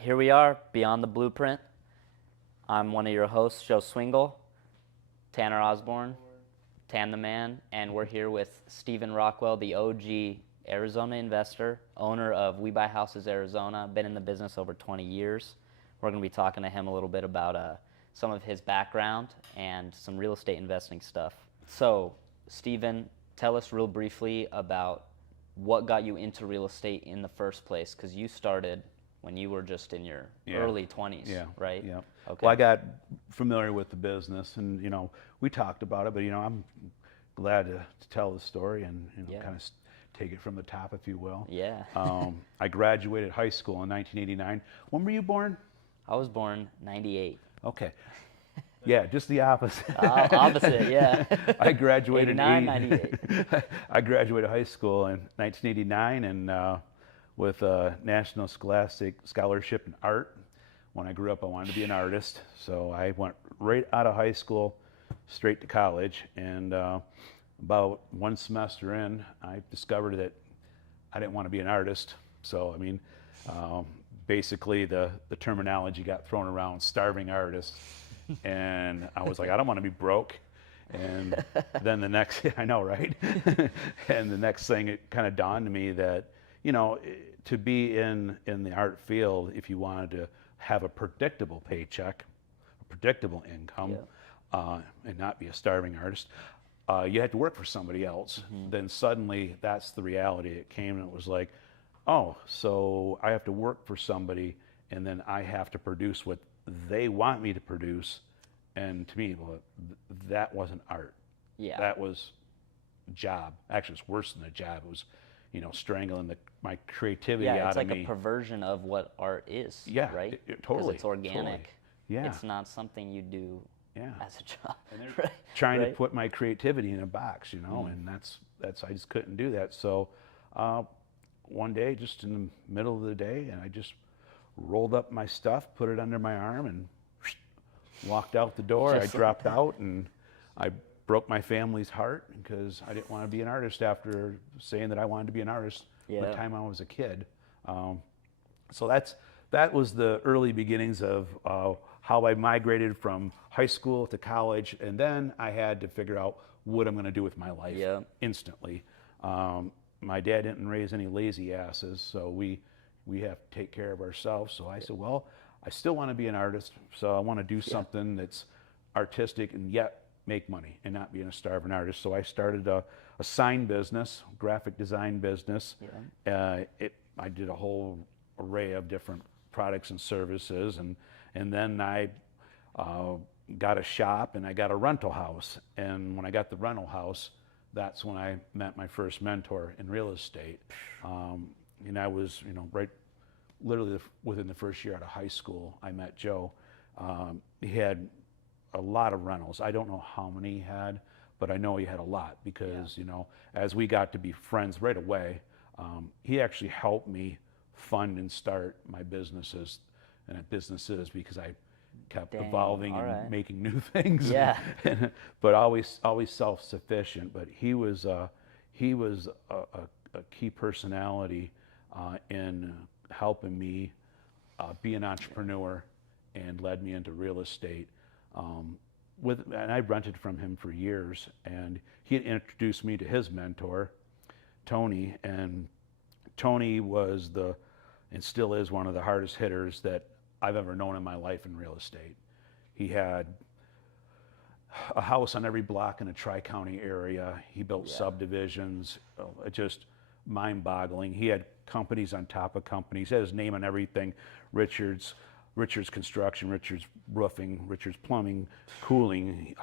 Here we are, Beyond the Bluprint. I'm one of your hosts, Joe Swingle, Tanner Osborne, Tan the Man, and we're here with Stephen Rockwell, the OG Arizona investor, owner of We Buy Houses Arizona, been in the business over 20 years. We're going to be talking to him a little bit about some of his background and some real estate investing stuff. So, Stephen, tell us real briefly about what got you into real estate in the first place, because you started when you were just in your early 20s, right? Yeah. Okay. Well, I got familiar with the business, and we talked about it, but I'm glad to tell the story and kind of take it from the top, if you will. Yeah. I graduated high school in 1989. When were you born? I was born 98. Okay. Yeah, just the opposite. Opposite, yeah. I graduated 89, 98. I graduated high school in 1989 and with a National Scholastic Scholarship in Art. When I grew up, I wanted to be an artist, so I went right out of high school, straight to college, and about one semester in, I discovered that I didn't want to be an artist. So, basically the terminology got thrown around, starving artist, and I was like, I don't want to be broke. And then the next, I know, right? And the next thing, it kind of dawned on me that, to be in the art field, if you wanted to have a predictable paycheck, a predictable income, and not be a starving artist, you had to work for somebody else. Mm-hmm. Then suddenly, that's the reality. It came and it was like, oh, so I have to work for somebody, and then I have to produce what they want me to produce. And to me, well, that wasn't art. Yeah. That was a job. Actually, it's worse than a job. It was, strangling my creativity out of me. Yeah, it's like a perversion of what art is, yeah, right? Totally. Because it's organic. Totally. Yeah. It's not something you do as a job. And they're trying to put my creativity in a box, and that's I just couldn't do that. So one day, just in the middle of the day, and I just rolled up my stuff, put it under my arm, and walked out the door. I dropped out, and I broke my family's heart because I didn't want to be an artist after saying that I wanted to be an artist from the time I was a kid. So that was the early beginnings of how I migrated from high school to college, and then I had to figure out what I'm going to do with my life instantly. My dad didn't raise any lazy asses, so we have to take care of ourselves. So I said, well, I still want to be an artist, so I want to do something that's artistic and yet make money and not being a starving artist. So I started a sign business, graphic design business. I did a whole array of different products and services, and then I got a shop and I got a rental house. And when I got the rental house, that's when I met my first mentor in real estate. And I was, literally within the first year out of high school, I met Joe. He had a lot of rentals. I don't know how many he had, but I know he had a lot because, as we got to be friends right away, he actually helped me fund and start my businesses because I kept evolving and making new things. Yeah. But always self-sufficient. But he was a key personality in helping me be an entrepreneur and led me into real estate. And I rented from him for years, and he had introduced me to his mentor, Tony, and Tony was and still is one of the hardest hitters that I've ever known in my life in real estate. He had a house on every block in a tri-county area. He built subdivisions, just mind-boggling. He had companies on top of companies. He had his name on everything: Richards Construction, Richards Roofing, Richards Plumbing, Cooling,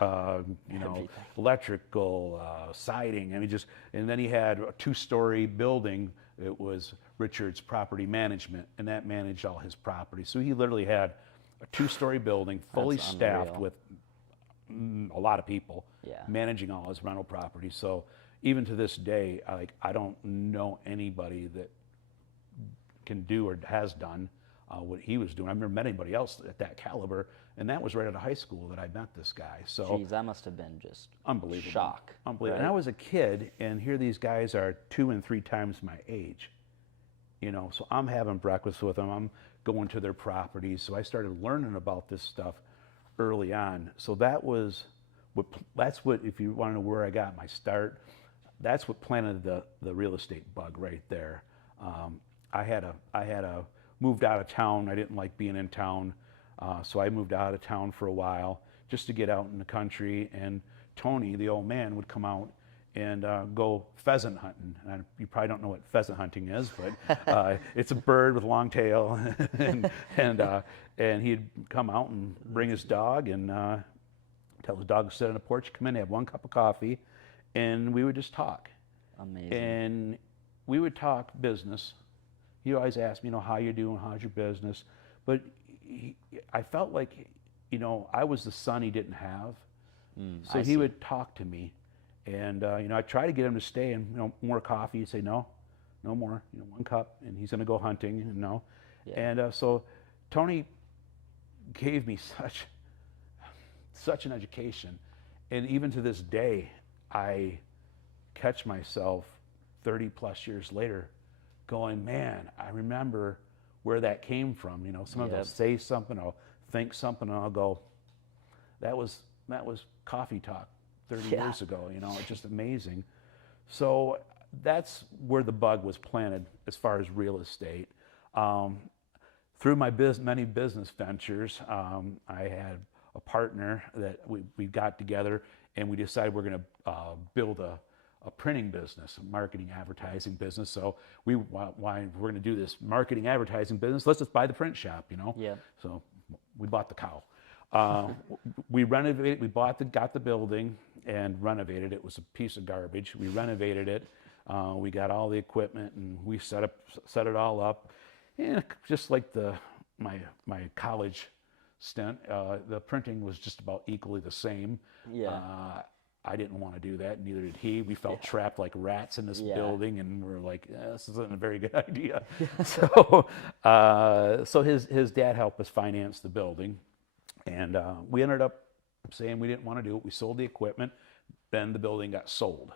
electrical, siding. And then he had a 2-story building. It was Richards Property Management, and that managed all his property. So he literally had a 2-story building, fully staffed with a lot of people, managing all his rental properties. So even to this day, I don't know anybody that can do or has done what he was doing. I've never met anybody else at that caliber, and that was right out of high school that I met this guy. So, geez, that must have been just unbelievable. Shock. Unbelievable. Right? And I was a kid, and here these guys are 2 and 3 times my age. So I'm having breakfast with them. I'm going to their properties. So I started learning about this stuff early on. So that's what, if you want to know where I got my start, that's what planted the real estate bug right there. I had moved out of town. I didn't like being in town. So I moved out of town for a while just to get out in the country. And Tony, the old man, would come out and go pheasant hunting. And you probably don't know what pheasant hunting is, but it's a bird with a long tail. and he'd come out and bring his dog and tell his dog to sit on the porch, come in, have one cup of coffee, and we would just talk. Amazing. And we would talk business. He always asked me, how you doing, how's your business? But I felt like, I was the son he didn't have. So he would talk to me. And, I try to get him to stay and, more coffee. He'd say, no more, one cup, and he's going to go hunting, Yeah. And so Tony gave me such an education. And even to this day, I catch myself 30 plus years later going, man, I remember where that came from. Sometimes I'll say something, I'll think something, and I'll go, that was coffee talk 30 years ago. It's just amazing. So that's where the bug was planted as far as real estate. Through my many business ventures, I had a partner that we got together, and we decided we're going to build a printing business, a marketing advertising business. So we're going to do this marketing advertising business. Let's just buy the print shop, Yeah. So we bought the cow. We renovated. Got the building and renovated it. It was a piece of garbage. We renovated it. We got all the equipment, and we set it all up. And just like my college stint, the printing was just about equally the same. Yeah. I didn't want to do that, neither did he. We felt trapped like rats in this building, and we're like, this isn't a very good idea. So his dad helped us finance the building, and we ended up saying we didn't want to do it. We sold the equipment, then the building got sold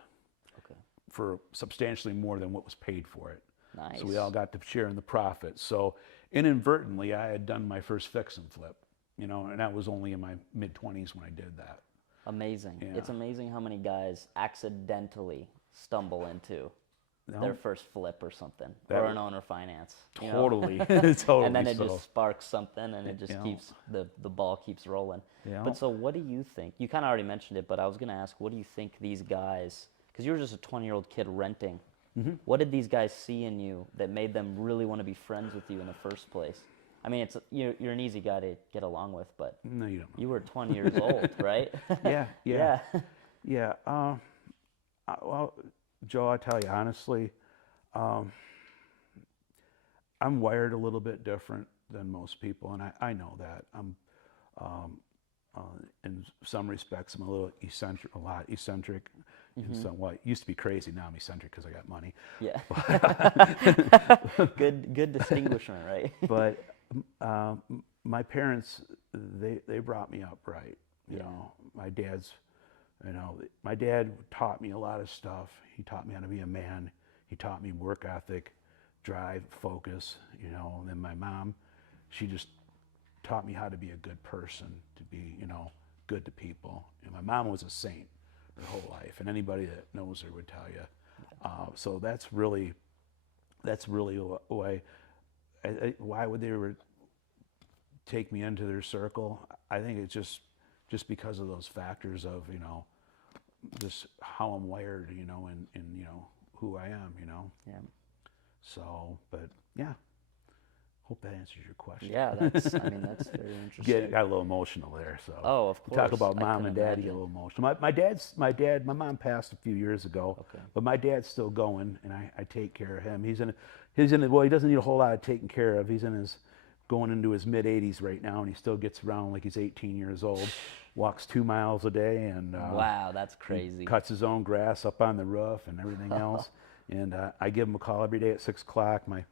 for substantially more than what was paid for it. Nice. So we all got to share in the profit. So inadvertently, I had done my first fix and flip, and that was only in my mid-20s when I did that. Amazing. Yeah. It's amazing how many guys accidentally stumble into their first flip or something, or an owner finance. Totally. Totally. And then it just sparks something, and it just keeps, the ball keeps rolling. Yeah. But so what do you think? You kind of already mentioned it, but I was going to ask, what do you think these guys, because you were just a 20-year-old kid renting, what did these guys see in you that made them really want to be friends with you in the first place? I mean, you're an easy guy to get along with, but no, you don't. You were 20 years old, right? Yeah. Well, Joe, I tell you honestly, I'm wired a little bit different than most people, and I know that. I'm in some respects, I'm a lot eccentric. In some way, used to be crazy. Now I'm eccentric because I got money. Yeah. Good distinguishment, right? But my parents, they brought me up right. My dad taught me a lot of stuff. He taught me how to be a man. He taught me work ethic, drive, focus. And then my mom, she just taught me how to be a good person, to be good to people. And my mom was a saint her whole life, and anybody that knows her would tell you. So that's really why would they ever take me into their circle? I think it's just because of those factors of just how I'm wired, and who I am, Yeah. So, but yeah. Hope that answers your question. Yeah, that's very interesting. Got a little emotional there. So. Oh, of course. Talk about mom and dad, get a little emotional. My mom passed a few years ago, but my dad's still going, and I take care of him. He doesn't need a whole lot of taking care of. He's going into his mid-80s right now, and he still gets around like he's 18 years old. Walks 2 miles a day, and wow, that's crazy. Cuts his own grass up on the roof and everything else. And I give him a call every day at 6 o'clock. My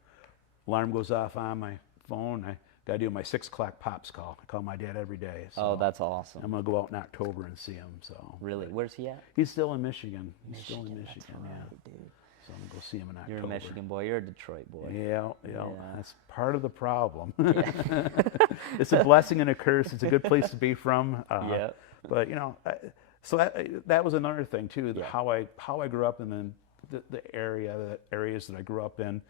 alarm goes off on my phone. I got to do my 6 o'clock pops call. I call my dad every day. So oh, that's awesome. I'm going to go out in October and see him. So really, where's he at? He's still in Michigan. He's still in Michigan. That's right, dude. So I'm going to go we'll see him in October. You're a Michigan boy. You're a Detroit boy. Yeah. Yeah. That's part of the problem. Yeah. It's a blessing and a curse. It's a good place to be from. Yeah. But so that was another thing too. Yeah. How I grew up, and then the areas that I grew up in.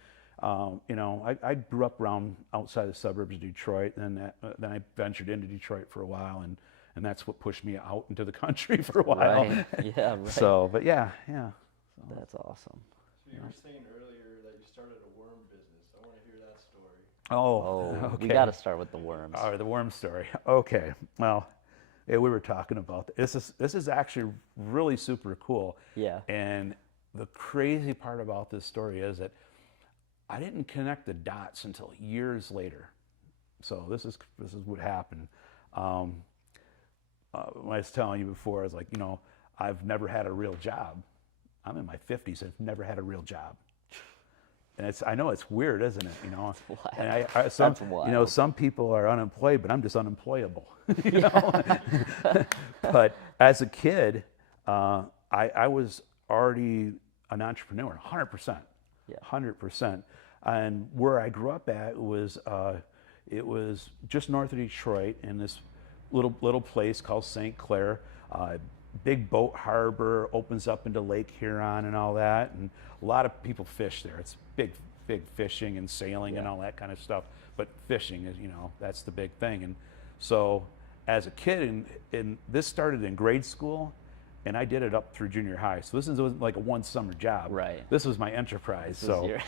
I grew up around outside the suburbs of Detroit, and then I ventured into Detroit for a while, and that's what pushed me out into the country for a while. Right. Yeah, right. So, but yeah. That's awesome. So you were saying earlier that you started a worm business. I want to hear that story. Oh, okay. we got to start with the worms. Oh, the worm story. Okay. Well, yeah, we were talking about this. This is actually really super cool. Yeah. And the crazy part about this story is that I didn't connect the dots until years later. So this is what happened. When I was telling you before, I was like, I've never had a real job. I'm in my 50s. I've never had a real job. And I know it's weird, isn't it? And That's wild. some people are unemployed, but I'm just unemployable. But as a kid, I was already an entrepreneur, 100%. Yeah. 100%. And where I grew up at was it was just north of Detroit in this little place called St. Clair. Big boat harbor, opens up into Lake Huron and all that, and a lot of people fish there. It's big fishing and sailing and all that kind of stuff. But fishing is, that's the big thing. And so as a kid, and this started in grade school, and I did it up through junior high. So this wasn't like a one summer job. Right. This was my enterprise. This so is your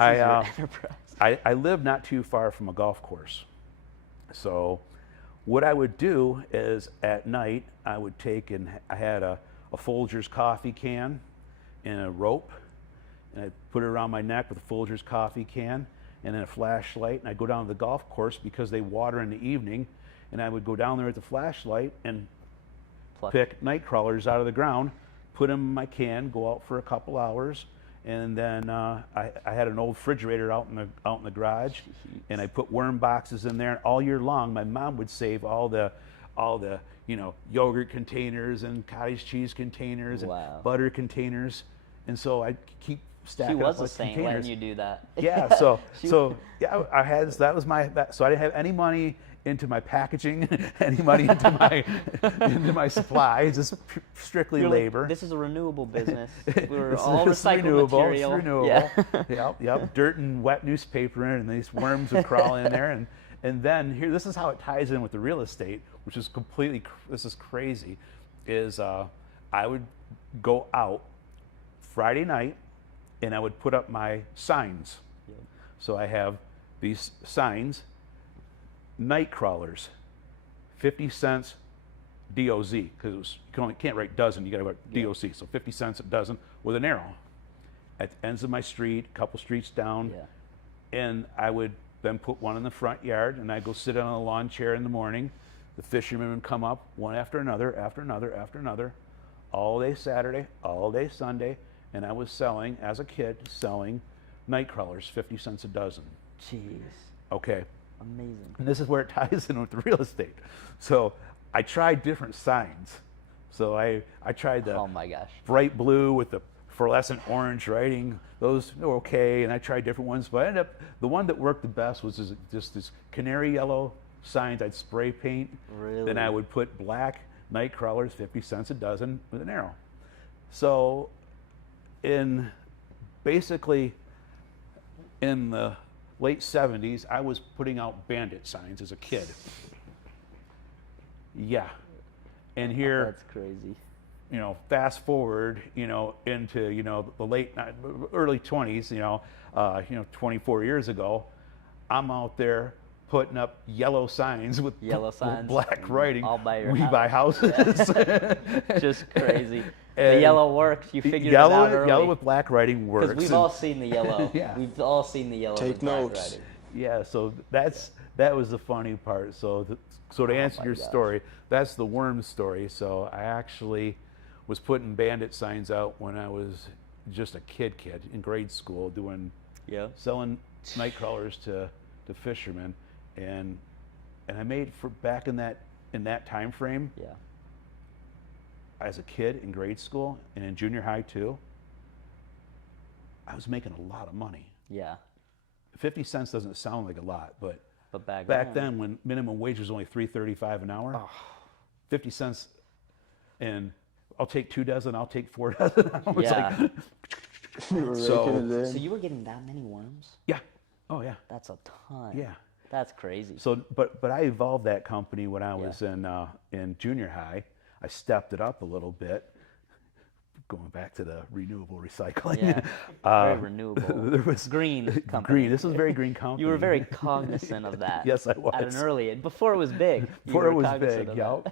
enterprise. I lived not too far from a golf course. So what I would do is at night, I would take, and I had a Folgers coffee can and a rope, and I'd put it around my neck with a Folgers coffee can and then a flashlight, and I'd go down to the golf course because they water in the evening, and I would go down there with the flashlight and pick night crawlers out of the ground, put them in my can, go out for a couple hours, and then I had an old refrigerator out in the garage, and I put worm boxes in there. And all year long, my mom would save all the yogurt containers and cottage cheese containers and butter containers, and so I'd keep stacking. She was up a saint containers. letting you do that. Yeah. So I had so I didn't have any money into my packaging, any money into my supplies, just strictly labor. This is a renewable business. We're This all is recycled material. It's renewable. Yeah. Yep. Dirt and wet newspaper, and these worms would crawl in there, and then here, this is how it ties in with the real estate, which is this is crazy, is I would go out Friday night, and I would put up my signs. Yep. So I have these signs. Night crawlers, 50 cents DOZ, because you can't write dozen, you got to write DOC, so 50 cents a dozen with an arrow at the ends of my street, a couple streets down, and I would then put one in the front yard, and I'd go sit on a lawn chair in the morning. The fishermen would come up one after another, all day Saturday, all day Sunday, and I was selling, as a kid, night crawlers, 50 cents a dozen. Jeez. Okay. Amazing. And this is where it ties in with the real estate. So I tried different signs. So I tried the bright blue with the fluorescent orange writing. Those were okay, and I tried different ones. But I ended up, the one that worked the best was just this canary yellow signs I'd spray paint. Really? Then I would put black night crawlers, 50 cents a dozen with an arrow. So basically in the late 70s, I was putting out bandit signs as a kid. Yeah. And here, that's crazy. Fast forward, into, the early 20s, 24 years ago, I'm out there putting up yellow signs with black writing. All by your We house. buy houses. Just crazy. The yellow works. You figured it out early. Yellow with black writing works. Because we've all seen the yellow. Yeah. We've all seen the yellow. Take with black notes. writing. Yeah, so that was the funny part. So to answer your story, that's the worm story. So I actually was putting bandit signs out when I was just a kid in grade school, selling night crawlers to fishermen, and I made back in that time frame. Yeah. As a kid in grade school and in junior high too, I was making a lot of money. Yeah. 50 cents doesn't sound like a lot, but back then when minimum wage was only $3.35 an hour, 50 cents, and I'll take 2 dozen, I'll take 4 dozen. It's Yeah. like, You were So- raking it in. So you were getting that many worms? yeah, oh yeah, That's a ton. yeah. That's crazy. So, but I evolved that company when I was in junior high. I stepped it up a little bit. Going back to the renewable recycling. Yeah. Very renewable. There was Green company. green. This was a very green company. You were very cognizant of that. Yes, I was. At an early, before it was big. Before you it were was cognizant big, of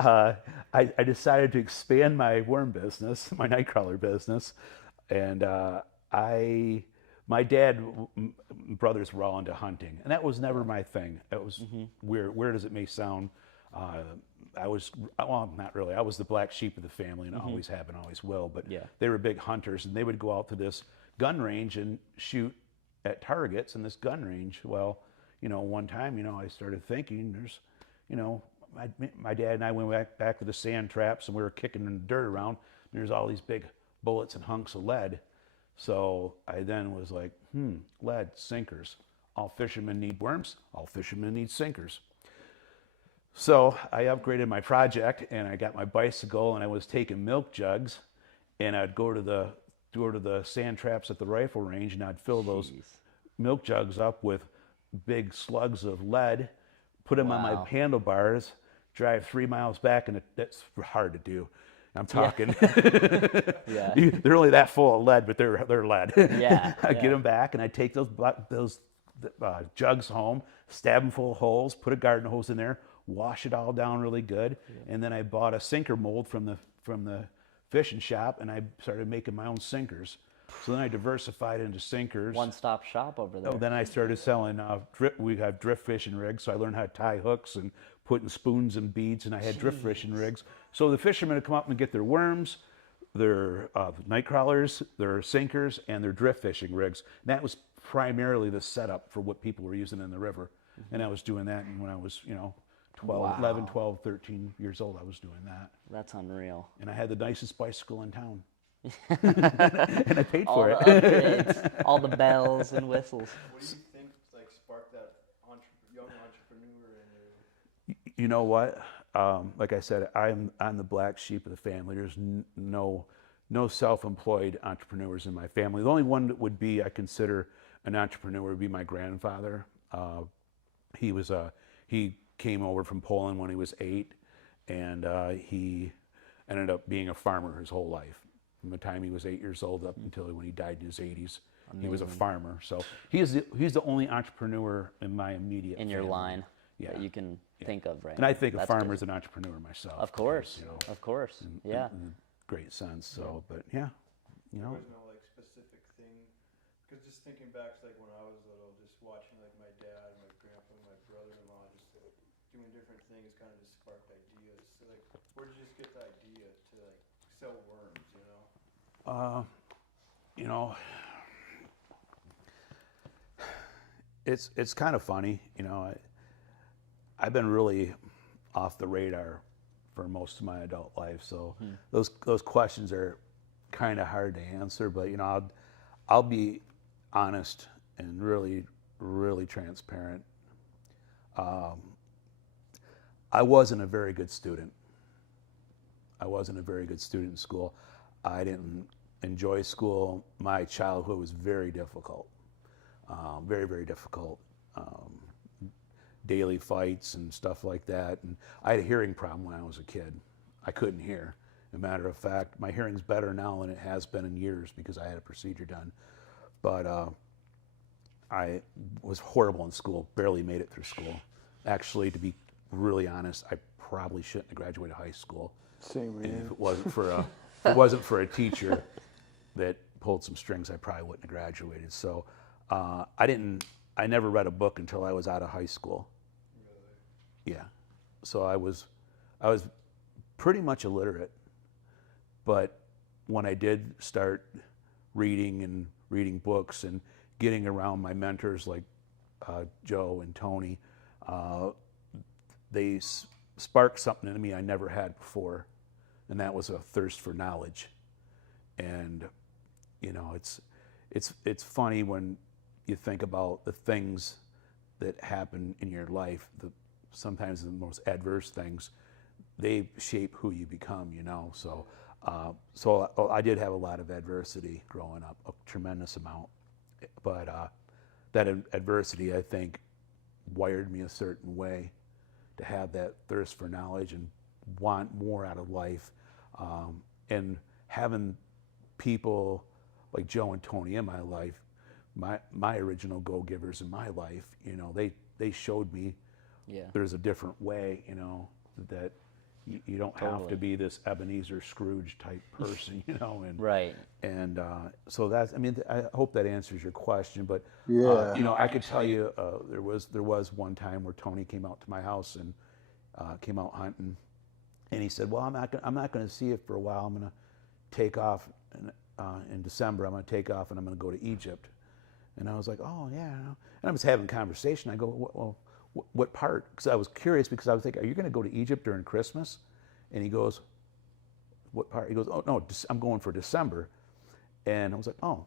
yeah. that. I decided to expand my worm business, my nightcrawler business, and my dad, brothers were all into hunting, and that was never my thing. That was weird as it may sound. Well, not really. I was the black sheep of the family, and I always have and always will. But Yeah. they were big hunters, and they would go out to this gun range and shoot at targets in this gun range. Well, one time, I started thinking, there's, my dad and I went back to the sand traps, and we were kicking the dirt around. And there's all these big bullets and hunks of lead. So I then was like, lead, sinkers. All fishermen need worms. All fishermen need sinkers. So I upgraded my project, and I got my bicycle, and I was taking milk jugs, and I'd go to the sand traps at the rifle range, and I'd fill those milk jugs up with big slugs of lead, put them on my Wow. handlebars, drive 3 miles back, and that's hard to do. I'm talking. Yeah. They're only that full of lead, but they're lead. Yeah, I yeah. get them back, and I take those jugs home, stab them full of holes, put a garden hose in there, wash it all down really good, and then I bought a sinker mold from the fishing shop, and I started making my own sinkers. So then I diversified into sinkers. One-stop shop over there. Oh, then I started selling we have drift fishing rigs, so I learned how to tie hooks and putting spoons and beads, and I had drift fishing rigs. So the fishermen would come up and get their worms, their night crawlers, their sinkers, and their drift fishing rigs. And that was primarily the setup for what people were using in the river. And I was doing that when I was, 11, 12, 13 years old. I was doing that. That's unreal. And I had the nicest bicycle in town. And I paid All for the it. upgrades, all the bells and whistles. What do you think sparked that young entrepreneur in you? You know what? Like I said, I'm the black sheep of the family. There's no self-employed entrepreneurs in my family. The only one that would be, I consider an entrepreneur, would be my grandfather. He came over from Poland when he was 8, and he ended up being a farmer his whole life. From the time he was 8 years old up until when he died in his 80s, he was a farmer. So he's the only entrepreneur in my immediate In your family. line Yeah. that you can think of right And I now. think a That's farmer good. is an entrepreneur myself. Of course, because, of course. Yeah. in a great sense. So, but yeah, There was no specific thing, because just thinking back to when I was little, just watching my dad, my grandpa, my brother-in-law just doing different things, kind of just sparked ideas. So where did you just get the idea to sell worms? It's kind of funny, I've been really off the radar for most of my adult life, so those questions are kind of hard to answer. But I'll be honest and really, really transparent. I wasn't a very good student. I wasn't a very good student in school. I didn't enjoy school. My childhood was very difficult, very, very difficult. Daily fights and stuff like that. And I had a hearing problem when I was a kid. I couldn't hear. As a matter of fact, my hearing's better now than it has been in years because I had a procedure done. But I was horrible in school, barely made it through school. Actually, to be really honest, I probably shouldn't have graduated high school. Same And if it wasn't for a teacher that pulled some strings, I probably wouldn't have graduated. So I never read a book until I was out of high school. Yeah. So I was pretty much illiterate. But when I did start reading books and getting around my mentors like Joe and Tony, they sparked something in me I never had before, and that was a thirst for knowledge. And it's funny when you think about the things that happen in your life. Sometimes the most adverse things, they shape who you become. So I did have a lot of adversity growing up, a tremendous amount. But that adversity, I think, wired me a certain way to have that thirst for knowledge and want more out of life. And having people like Joe and Tony in my life, my original go-givers in my life, they showed me there's a different way, that you don't have to be this Ebenezer Scrooge type person, and Right. And so that's, I hope that answers your question, but Yeah. I could tell you there was one time where Tony came out to my house and came out hunting, and he said, "Well, I'm not going to see it for a while. I'm going to take off in December. I'm going to take off and I'm going to go to Egypt." And I was like, "Oh yeah," and I was having a conversation. I go, "Well, what part?" Because I was curious, because I was thinking, "Are you going to go to Egypt during Christmas?" And he goes, "What part?" He goes, "Oh no, I'm going for December." And I was like, "Oh,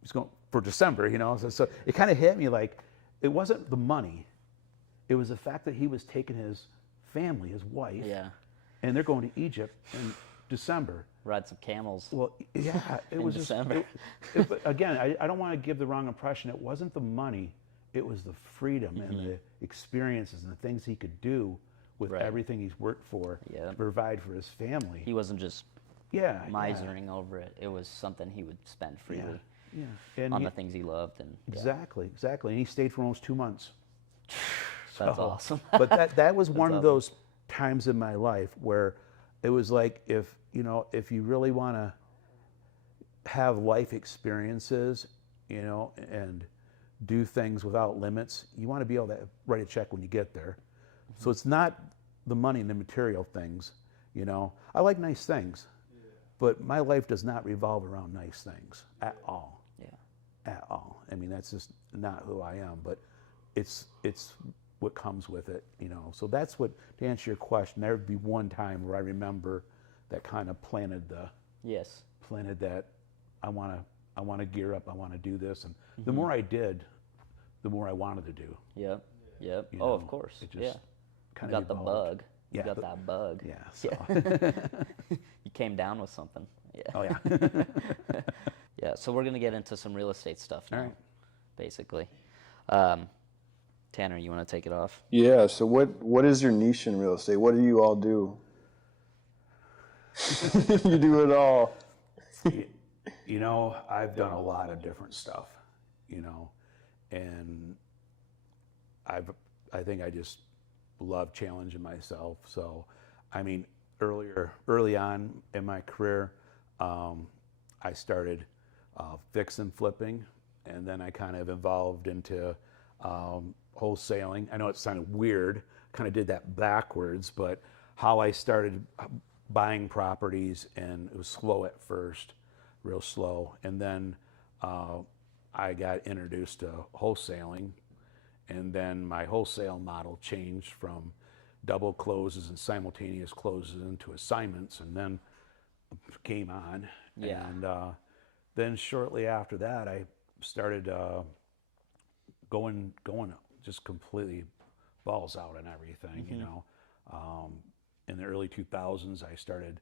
he's going for December," So it kind of hit me like it wasn't the money, it was the fact that he was taking his family, his wife, and they're going to Egypt in December. Ride some camels. Well, yeah, it was December. But again, I don't want to give the wrong impression. It wasn't the money; it was the freedom and the experiences and the things he could do with everything he's worked for to provide for his family. He wasn't just misering over it. It was something he would spend freely on the things he loved. And Exactly. And he stayed for almost 2 months. That's awesome. But that was one of those times in my life where it was like, if you really want to have life experiences, and do things without limits, you want to be able to write a check when you get there. So it's not the money and the material things, I like nice things, but my life does not revolve around nice things at all. At all. That's just not who I am, but it's what comes with it, So that's what, to answer your question, there would be one time where I remember that kind of planted that I want to gear up, I want to do this, and the more I did, the more I wanted to do. Yep. Oh, of course. It just kind you of got evolved. the bug. You got that bug. Yeah. So. You came down with something. Yeah. Oh yeah. Yeah. So we're gonna get into some real estate stuff now, All right. basically. Tanner, you want to take it off? Yeah. So what is your niche in real estate? What do you all do? You do it all. I've done a lot of different stuff, and I think I just love challenging myself. So, early on in my career, I started fix and flipping, and then I kind of evolved into wholesaling. I know it sounded weird, kind of did that backwards, but how I started buying properties, and it was slow at first, real slow, and then I got introduced to wholesaling, and then my wholesale model changed from double closes and simultaneous closes into assignments, and then came on. And then shortly after that, I started going just completely balls out on everything. In the early 2000s, I started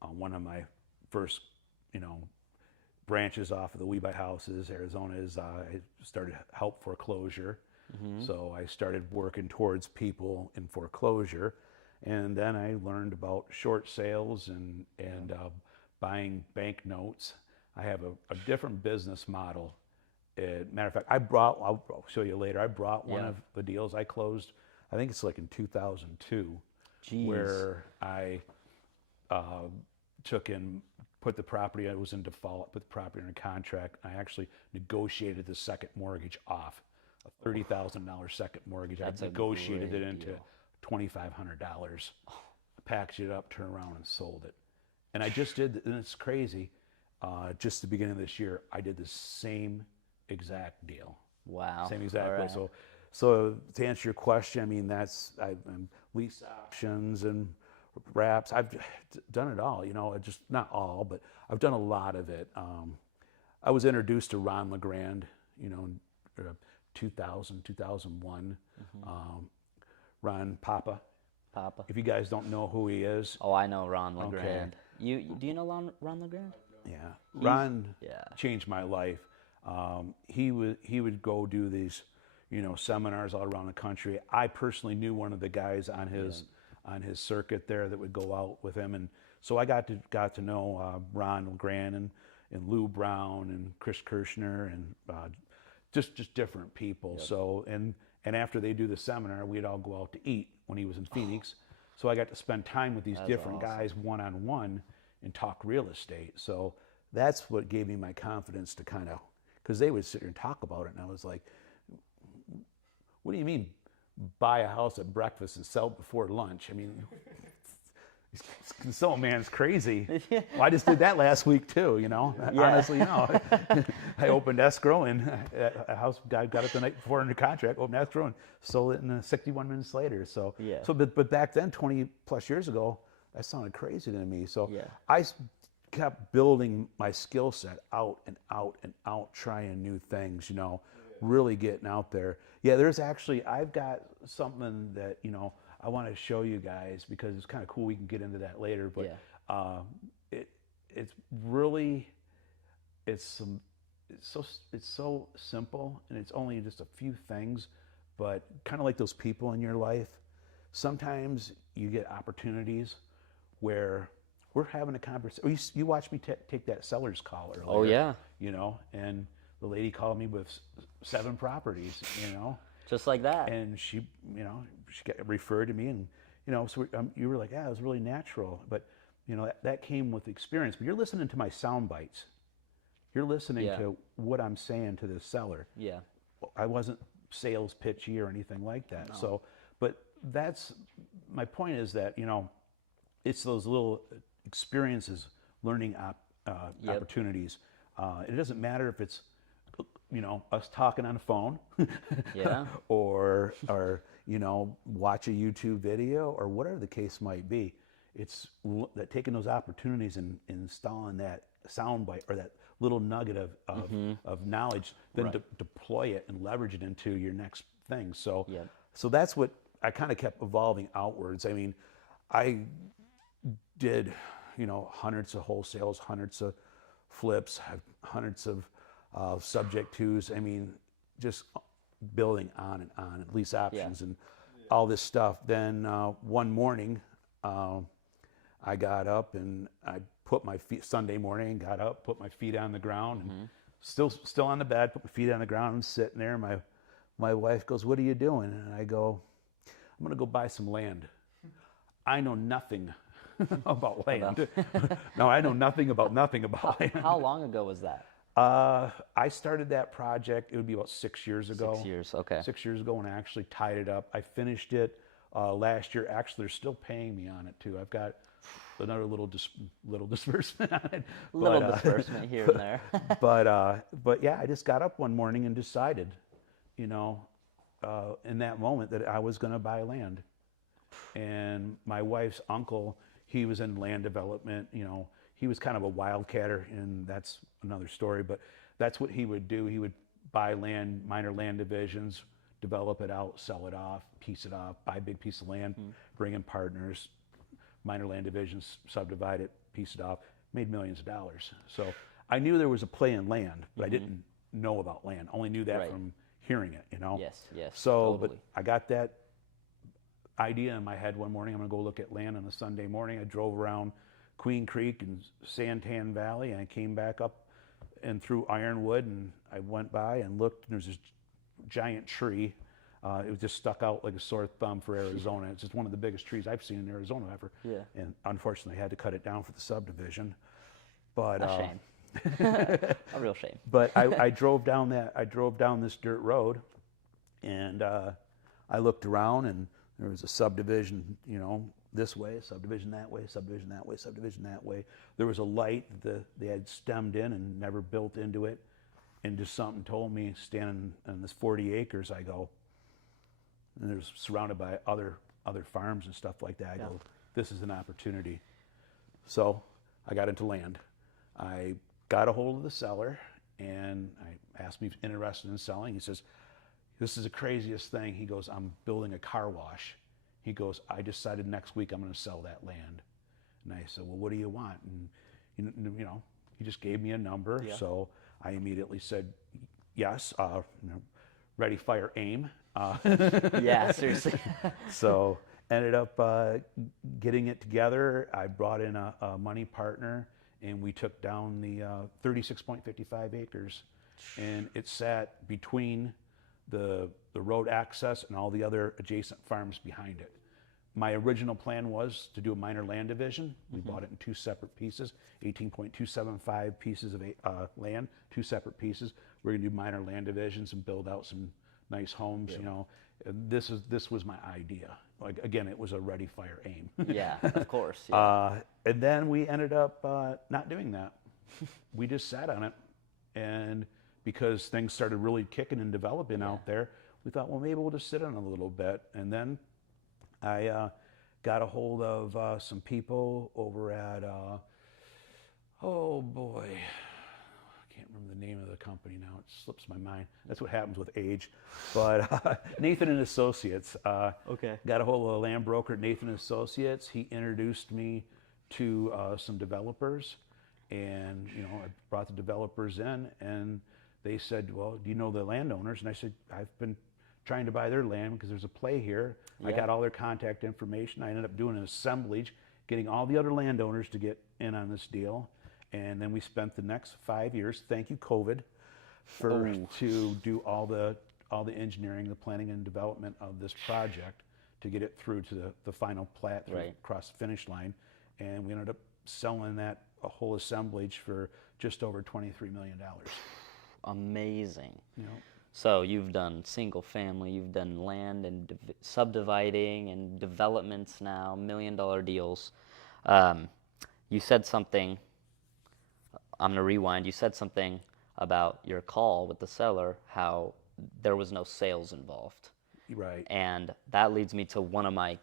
one of my first, branches off of the We Buy Houses, Arizona, is I started help foreclosure. So I started working towards people in foreclosure, and then I learned about short sales and buying bank notes. I have a different business model. Matter of fact, I'll show you later, I brought one of the deals I closed, I think it's like in 2002, where I put the property, I was in default, put the property under contract. I actually negotiated the second mortgage off, a $30,000 second mortgage. I negotiated it into $2,500, packaged it up, turned around and sold it. And I just did, and it's crazy, just the beginning of this year, I did the same exact deal. Wow. Same exact way. Right. So to answer your question, I've lease options and wraps. I've done it all, just not all, but I've done a lot of it. I was introduced to Ron LeGrand, you know, in 2000, 2001. Ron Papa. Papa. If you guys don't know who he is. Oh, I know Ron LeGrand. Okay. Do you know Ron LeGrand? Yeah. Ron yeah. changed my life. He would go do these, you know, seminars all around the country. I personally knew one of the guys on his circuit there that would go out with him, and so I got to know Ron LeGrand and Lou Brown and Chris Kirshner and just different people. Yep. So and after they do the seminar, we'd all go out to eat when he was in Phoenix. So I got to spend time with these different guys one-on-one and talk real estate. So that's what gave me my confidence to kind of, because they would sit here and talk about it, and I was like, what do you mean buy a house at breakfast and sell it before lunch? I mean, so man's crazy. Well, I just did that last week too, you know. Yeah. Honestly, you know, I opened escrow and a house guy got it the night before under contract, opened escrow and sold it in 61 minutes later. So, Yeah. But back then, 20 plus years ago, that sounded crazy to me. So Yeah. I kept building my skill set out and out and out, trying new things, you know, really getting out there. Yeah, I've got something that, you know, I want to show you guys because it's kind of cool. We can get into that later, but it's really it's so simple, and it's only just a few things, but kind of like those people in your life. Sometimes you get opportunities where we're having a conversation. You watched me take that seller's call earlier. Oh yeah. You know, and the lady called me with 7 properties. You know. Just like that. And she, you know, she got referred to me, and you know, so you were like, yeah, it was really natural, but you know, that came with experience. But you're listening to my sound bites. You're listening to what I'm saying to this seller. Yeah. I wasn't sales pitchy or anything like that. No. So, but that's my point is that, you know, it's those little experiences, learning opportunities. It doesn't matter if it's, you know, us talking on the phone, Yeah. or you know, watch a YouTube video or whatever the case might be. It's that taking those opportunities and installing that sound bite or that little nugget of knowledge, then deploy it and leverage it into your next thing. So so that's what I kind of kept evolving outwards. I mean, I did, you know, hundreds of wholesales, hundreds of flips, hundreds of subject twos. I mean, just building on and on, at least options and all this stuff. Then one morning, I got up and I put my feet, Sunday morning, got up, put my feet on the ground, and still on the bed, put my feet on the ground and sitting there. My wife goes, "What are you doing?" And I go, "I'm going to go buy some land." I know nothing about land. No, I know nothing about land. How long ago was that? I started that project, it would be about 6 years ago. 6 years, okay. 6 years ago, and I actually tied it up. I finished it last year. Actually, they're still paying me on it too. I've got another little disbursement on it. Little disbursement here and there. But yeah, I just got up one morning and decided, you know, in that moment that I was going to buy land. And my wife's uncle, he was in land development, you know, he was kind of a wildcatter, and that's another story, but that's what he would do. He would buy land, minor land divisions, develop it out, sell it off, piece it off, buy a big piece of land, bring in partners, minor land divisions, subdivide it, piece it off, made millions of dollars. So I knew there was a play in land, but I didn't know about land. Only knew that from hearing it, you know? Yes, yes, So, totally. but I got that idea in my head one morning. I'm gonna go look at land on a Sunday morning. I drove around Queen Creek and Santan Valley, and I came back up and through Ironwood, and I went by and looked, and there's this giant tree. It was just stuck out like a sore thumb for Arizona. It's just one of the biggest trees I've seen in Arizona ever. Yeah. And unfortunately, I had to cut it down for the subdivision. But A shame. A real shame. but I drove down this dirt road, and I looked around, and there was a subdivision, you know, this way, subdivision that way, subdivision that way, subdivision that way. There was a light that they had stemmed in and never built into it. And just something told me, standing on this 40 acres, I go, and there's surrounded by other farms and stuff like that. I go, this is an opportunity. So I got into land. I got a hold of the seller, and I asked him if he's interested in selling. He says, "This is the craziest thing." He goes, "I'm building a car wash." He goes, "I decided next week I'm going to sell that land." And I said, "Well, what do you want?" And you know, he just gave me a number. Yeah. So I immediately said, "Yes." Ready, fire, aim. Yeah, seriously. So ended up getting it together. I brought in a money partner, and we took down the 36.55 acres, and it sat between the road access and all the other adjacent farms behind it. My original plan was to do a minor land division. We bought it in two separate pieces, 18.275 pieces of land, two separate pieces. We're going to do minor land divisions and build out some nice homes. You know, this was my idea. Like, again, it was a ready, fire, aim. Yeah, of course. Yeah. And then we ended up not doing that. We just sat on it, and because things started really kicking and developing out there, we thought, well, maybe we'll just sit on it a little bit. And then I got a hold of some people over at, oh boy, I can't remember the name of the company now. It slips my mind. That's what happens with age. But Nathan and Associates. Okay. Got a hold of a land broker at Nathan and Associates. He introduced me to some developers, and you know, I brought the developers in, and they said, "Well, do you know the landowners?" And I said, "I've been trying to buy their land because there's a play here." I got all their contact information. I ended up doing an assemblage, getting all the other landowners to get in on this deal, and then we spent the next 5 years, thank you COVID, to do all the engineering, the planning and development of this project to get it through to the final plat across the finish line, and we ended up selling that a whole assemblage for just over $23 million. Amazing. You know. So you've done single family, you've done land and subdividing and developments now, $1 million deals. You said something, I'm going to rewind, you said something about your call with the seller, how there was no sales involved. Right. And that leads me to one of my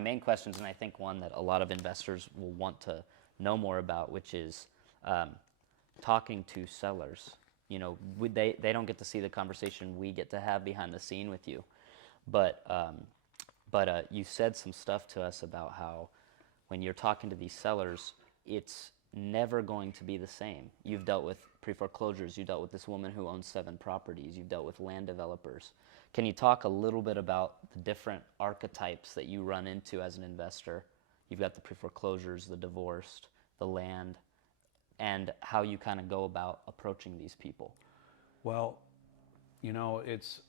main questions, and I think one that a lot of investors will want to know more about, which is talking to sellers. You know, they don't get to see the conversation we get to have behind the scene with you, but you said some stuff to us about how when you're talking to these sellers, it's never going to be the same. You've dealt with pre-foreclosures, you dealt with this woman who owns 7 properties, you've dealt with land developers. Can you talk a little bit about the different archetypes that you run into as an investor? You've got the pre-foreclosures, the divorced, the land, and how you kind of go about approaching these people. Well, you know, it's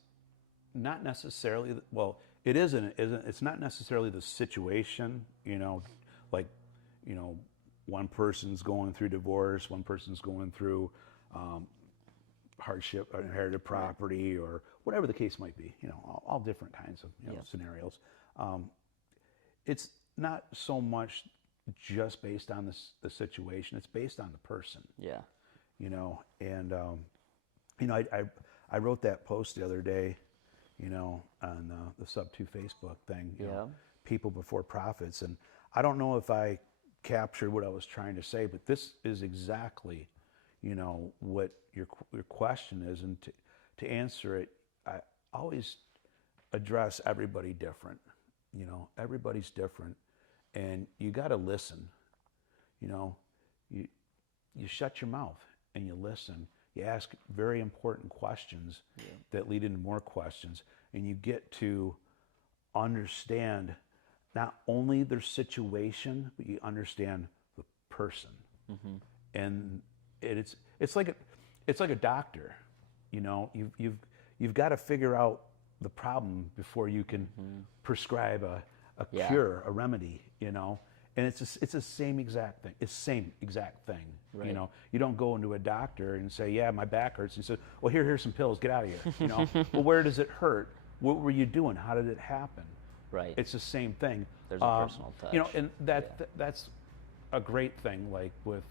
not necessarily, well, it isn't, it's not necessarily the situation, you know, like, you know, one person's going through divorce, one person's going through hardship, or inherited property, or whatever the case might be, you know, all different kinds of scenarios. It's not so much just based on the situation, it's based on the person. Yeah. You know, and you know, I wrote that post the other day, you know, on the Sub2 Facebook thing, you know, people before profits, and I don't know if I captured what I was trying to say, but this is exactly, you know, what your question is, and to answer it, I always address everybody different. You know, everybody's different, and you got to listen. You know, you shut your mouth and you listen. You ask very important questions that lead into more questions, and you get to understand not only their situation, but you understand the person. Mm-hmm. And it's like a doctor. You know, you've got to figure out the problem before you can prescribe a cure, a remedy. You know, and it's the same exact thing. It's the same exact thing. Right. You know, you don't go into a doctor and say, "Yeah, my back hurts." And he says, "Well, here's some pills. Get out of here." You know, well, where does it hurt? What were you doing? How did it happen? Right. It's the same thing. There's a personal touch. You know, and that's a great thing. Like with,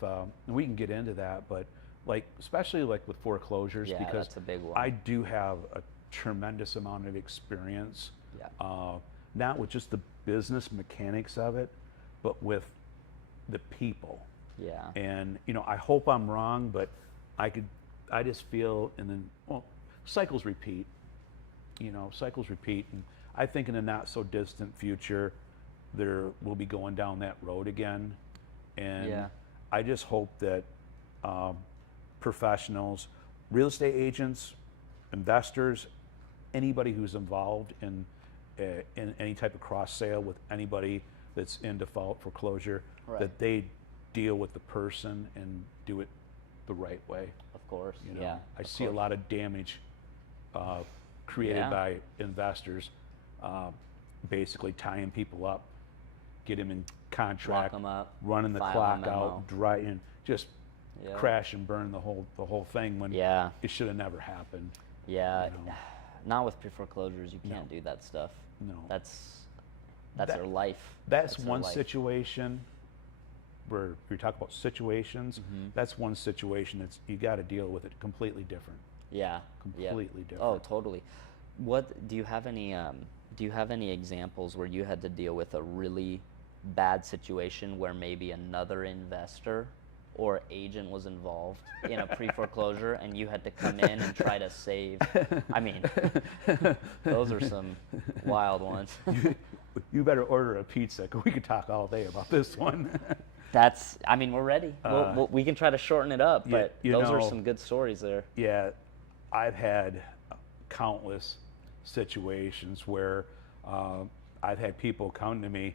we can get into that, but like especially like with foreclosures, because that's a big one. I do have a tremendous amount of experience. Yeah. Not with just the business mechanics of it, but with the people. Yeah. And you know, I hope I'm wrong, but I could I just feel, and then, well, cycles repeat. Cycles repeat. And I think in a not so distant future, there will be going down that road again. And Yeah. I just hope that professionals, real estate agents, investors, anybody who's involved in any type of cross sale with anybody that's in default foreclosure, Right. that they deal with the person and do it the right way. Of course. You know? Yeah. I of see a course. lot of damage created Yeah. by investors, basically tying people up, get them in contract, Lock 'em up, running the file a clock memo. out, dry, and just Yeah. crash and burn the whole thing when Yeah. it should have never happened. Yeah. You know? Not with foreclosures. You can't do that stuff. No. That's That- their life. That's their one life. situation where you talk about situations. Mm-hmm. That's one situation that's you got to deal with it completely different. Yeah. Completely yeah. different. Oh, totally. What do you have any? Do you have any examples where you had to deal with a really bad situation where maybe another investor or agent was involved in a pre-foreclosure and you had to come in and try to save? I mean, those are some wild ones. You better order a pizza, 'cause we could talk all day about this one. I mean, we're ready. We can try to shorten it up, Yeah, but you those are know- some good stories there. Yeah, I've had countless situations where I've had people come to me,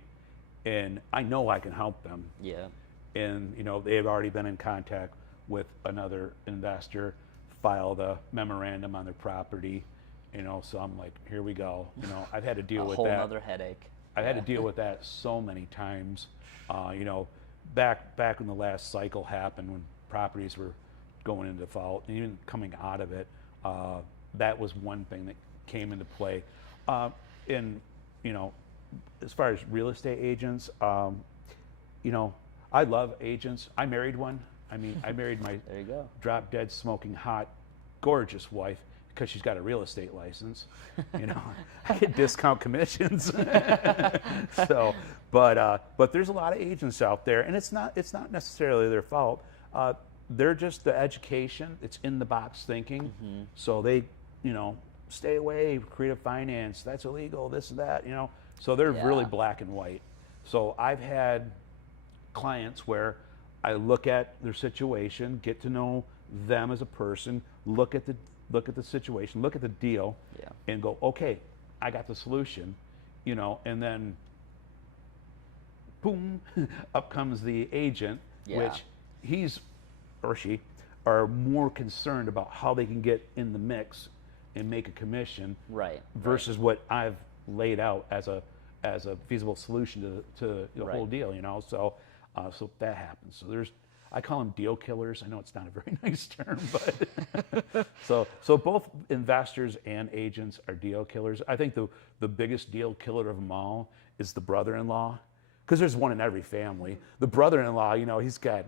and I know I can help them. Yeah. And they've already been in contact with another investor, filed a memorandum on their property. So I'm like, here we go. I've had to deal with whole that. nother headache. I've had to deal with that so many times. Back when the last cycle happened, when properties were going into default and even coming out of it, that was one thing that came into play. As far as real estate agents, I love agents. I married one. I married my There you go. drop dead smoking hot, gorgeous wife because she's got a real estate license. I get discount commissions. But there's a lot of agents out there, and it's not necessarily their fault. They're just the education. It's in the box thinking. Mm-hmm. So they, stay away. Creative finance, that's illegal. This and that. So they're really Yeah. black and white. So I've had clients where I look at their situation, get to know them as a person, look at the situation, look at the deal, Yeah. and go, okay, I got the solution, and then boom, up comes the agent, Yeah. which he's or she are more concerned about how they can get in the mix and make a commission, Right. versus what I've laid out as a feasible solution to the whole Right. deal, So that happens. So I call them deal killers. I know it's not a very nice term, but so both investors and agents are deal killers. I think the biggest deal killer of them all is the brother-in-law, because there's one in every family. The brother-in-law, he's got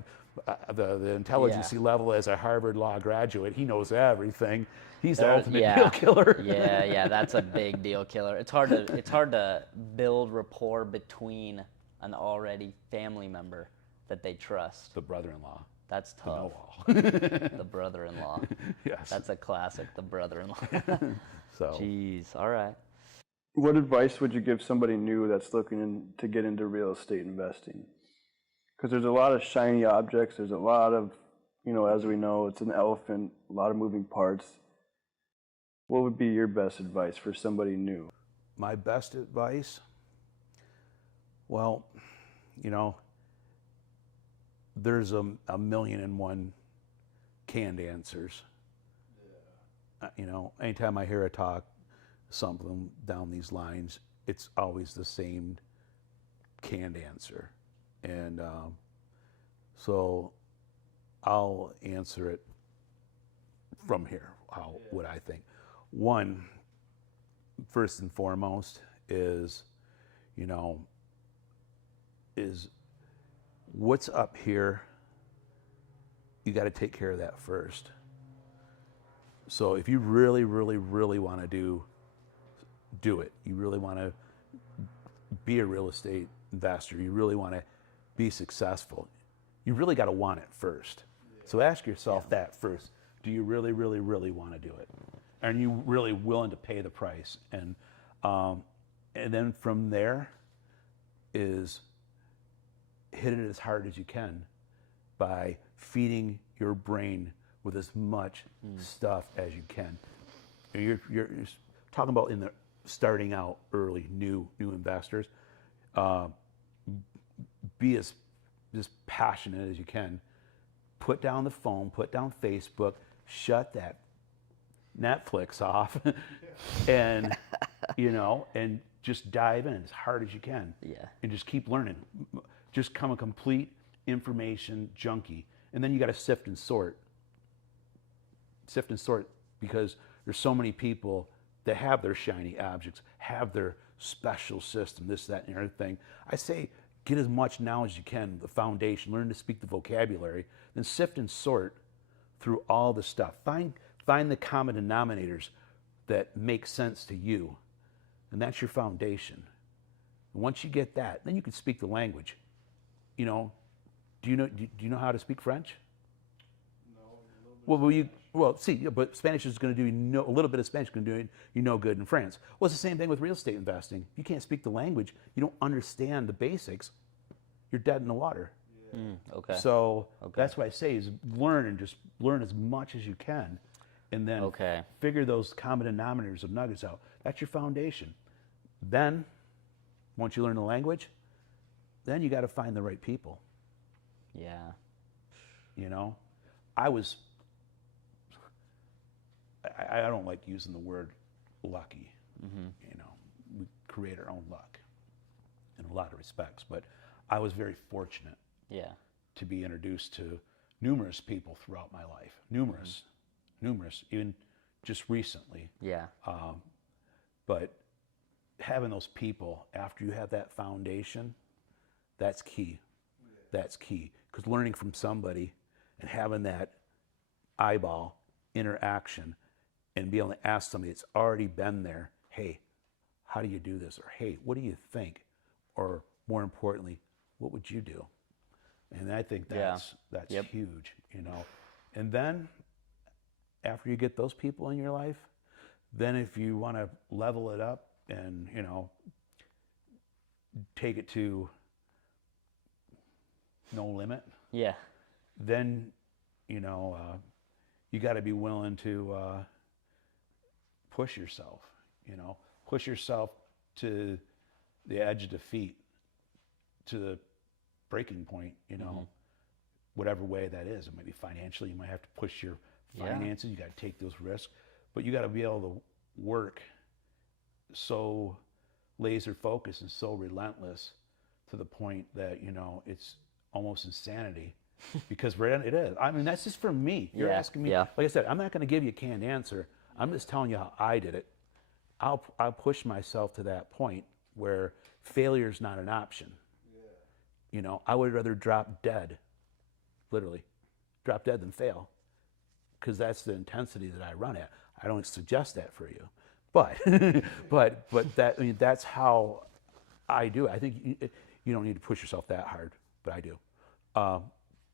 the intelligency level as a Harvard Law graduate. He knows everything. He's the ultimate deal killer. Yeah, that's a big deal killer. It's hard to build rapport between an already family member that they trust. The brother-in-law. That's The tough. know-all. The brother-in-law. Yes. That's a classic, the brother-in-law. So Jeez, all right. What advice would you give somebody new that's looking to get into real estate investing? Because there's a lot of shiny objects. There's a lot of, as we know, it's an elephant, a lot of moving parts. What would be your best advice for somebody new? my best advice, well, there's a million and one canned answers. Anytime I hear a talk, something down these lines, it's always the same canned answer. And so I'll answer it from here, what I think. One, first and foremost, is what's up here, you got to take care of that first. So if you really, really, really want to do it, you really want to be a real estate investor, you really want to be successful, you really got to want it first. So ask yourself that first. Do you really, really, really want to do it? Are you really willing to pay the price? And then from there is hit it as hard as you can by feeding your brain with as much stuff as you can. You're talking about in the starting out early, new investors. Be as passionate as you can. Put down the phone, put down Facebook, shut that Netflix off, and and just dive in as hard as you can. Yeah. And just keep learning. Just become a complete information junkie, and then you got to sift and sort. Sift and sort, because there's so many people that have their shiny objects, have their special system, this, that, and the other thing. I say get as much knowledge as you can, the foundation, learn to speak the vocabulary, then sift and sort through all the stuff. Find the common denominators that make sense to you, and that's your foundation. And once you get that, then you can speak the language. Do you know how to speak French? Well, but Spanish is going to do you a little bit of Spanish is going to do you good in France. Well, it's the same thing with real estate investing. If you can't speak the language, you don't understand the basics, you're dead in the water. Okay. So that's what I say is learn and just learn as much as you can, and then figure those common denominators of nuggets out. That's your foundation. Then, once you learn the language, then you got to find the right people. Yeah. I don't like using the word lucky. We create our own luck in a lot of respects, but I was very fortunate to be introduced to numerous people throughout my life. Numerous, even just recently. Yeah. But having those people, after you have that foundation, that's key. That's key. Because learning from somebody and having that eyeball interaction and be able to ask somebody that's already been there, hey, how do you do this? Or hey, what do you think? Or more importantly, what would you do? And I think that's huge, And then after you get those people in your life, then if you want to level it up and, take it to no limit. Yeah. Then, you got to be willing to push yourself, push yourself to the edge of defeat, to the breaking point, whatever way that is. It might be financially, you might have to push your finances, you got to take those risks, but you got to be able to work so laser focused and so relentless to the point that, it's almost insanity. Because it is. I mean, that's just for me. You're asking me. Like I said, I'm not going to give you a canned answer. I'm just telling you how I did it. I'll push myself to that point where failure is not an option. I would rather drop dead, literally, drop dead than fail, because that's the intensity that I run at. I don't suggest that for you, but that that's how I do it. I think you don't need to push yourself that hard, but I do.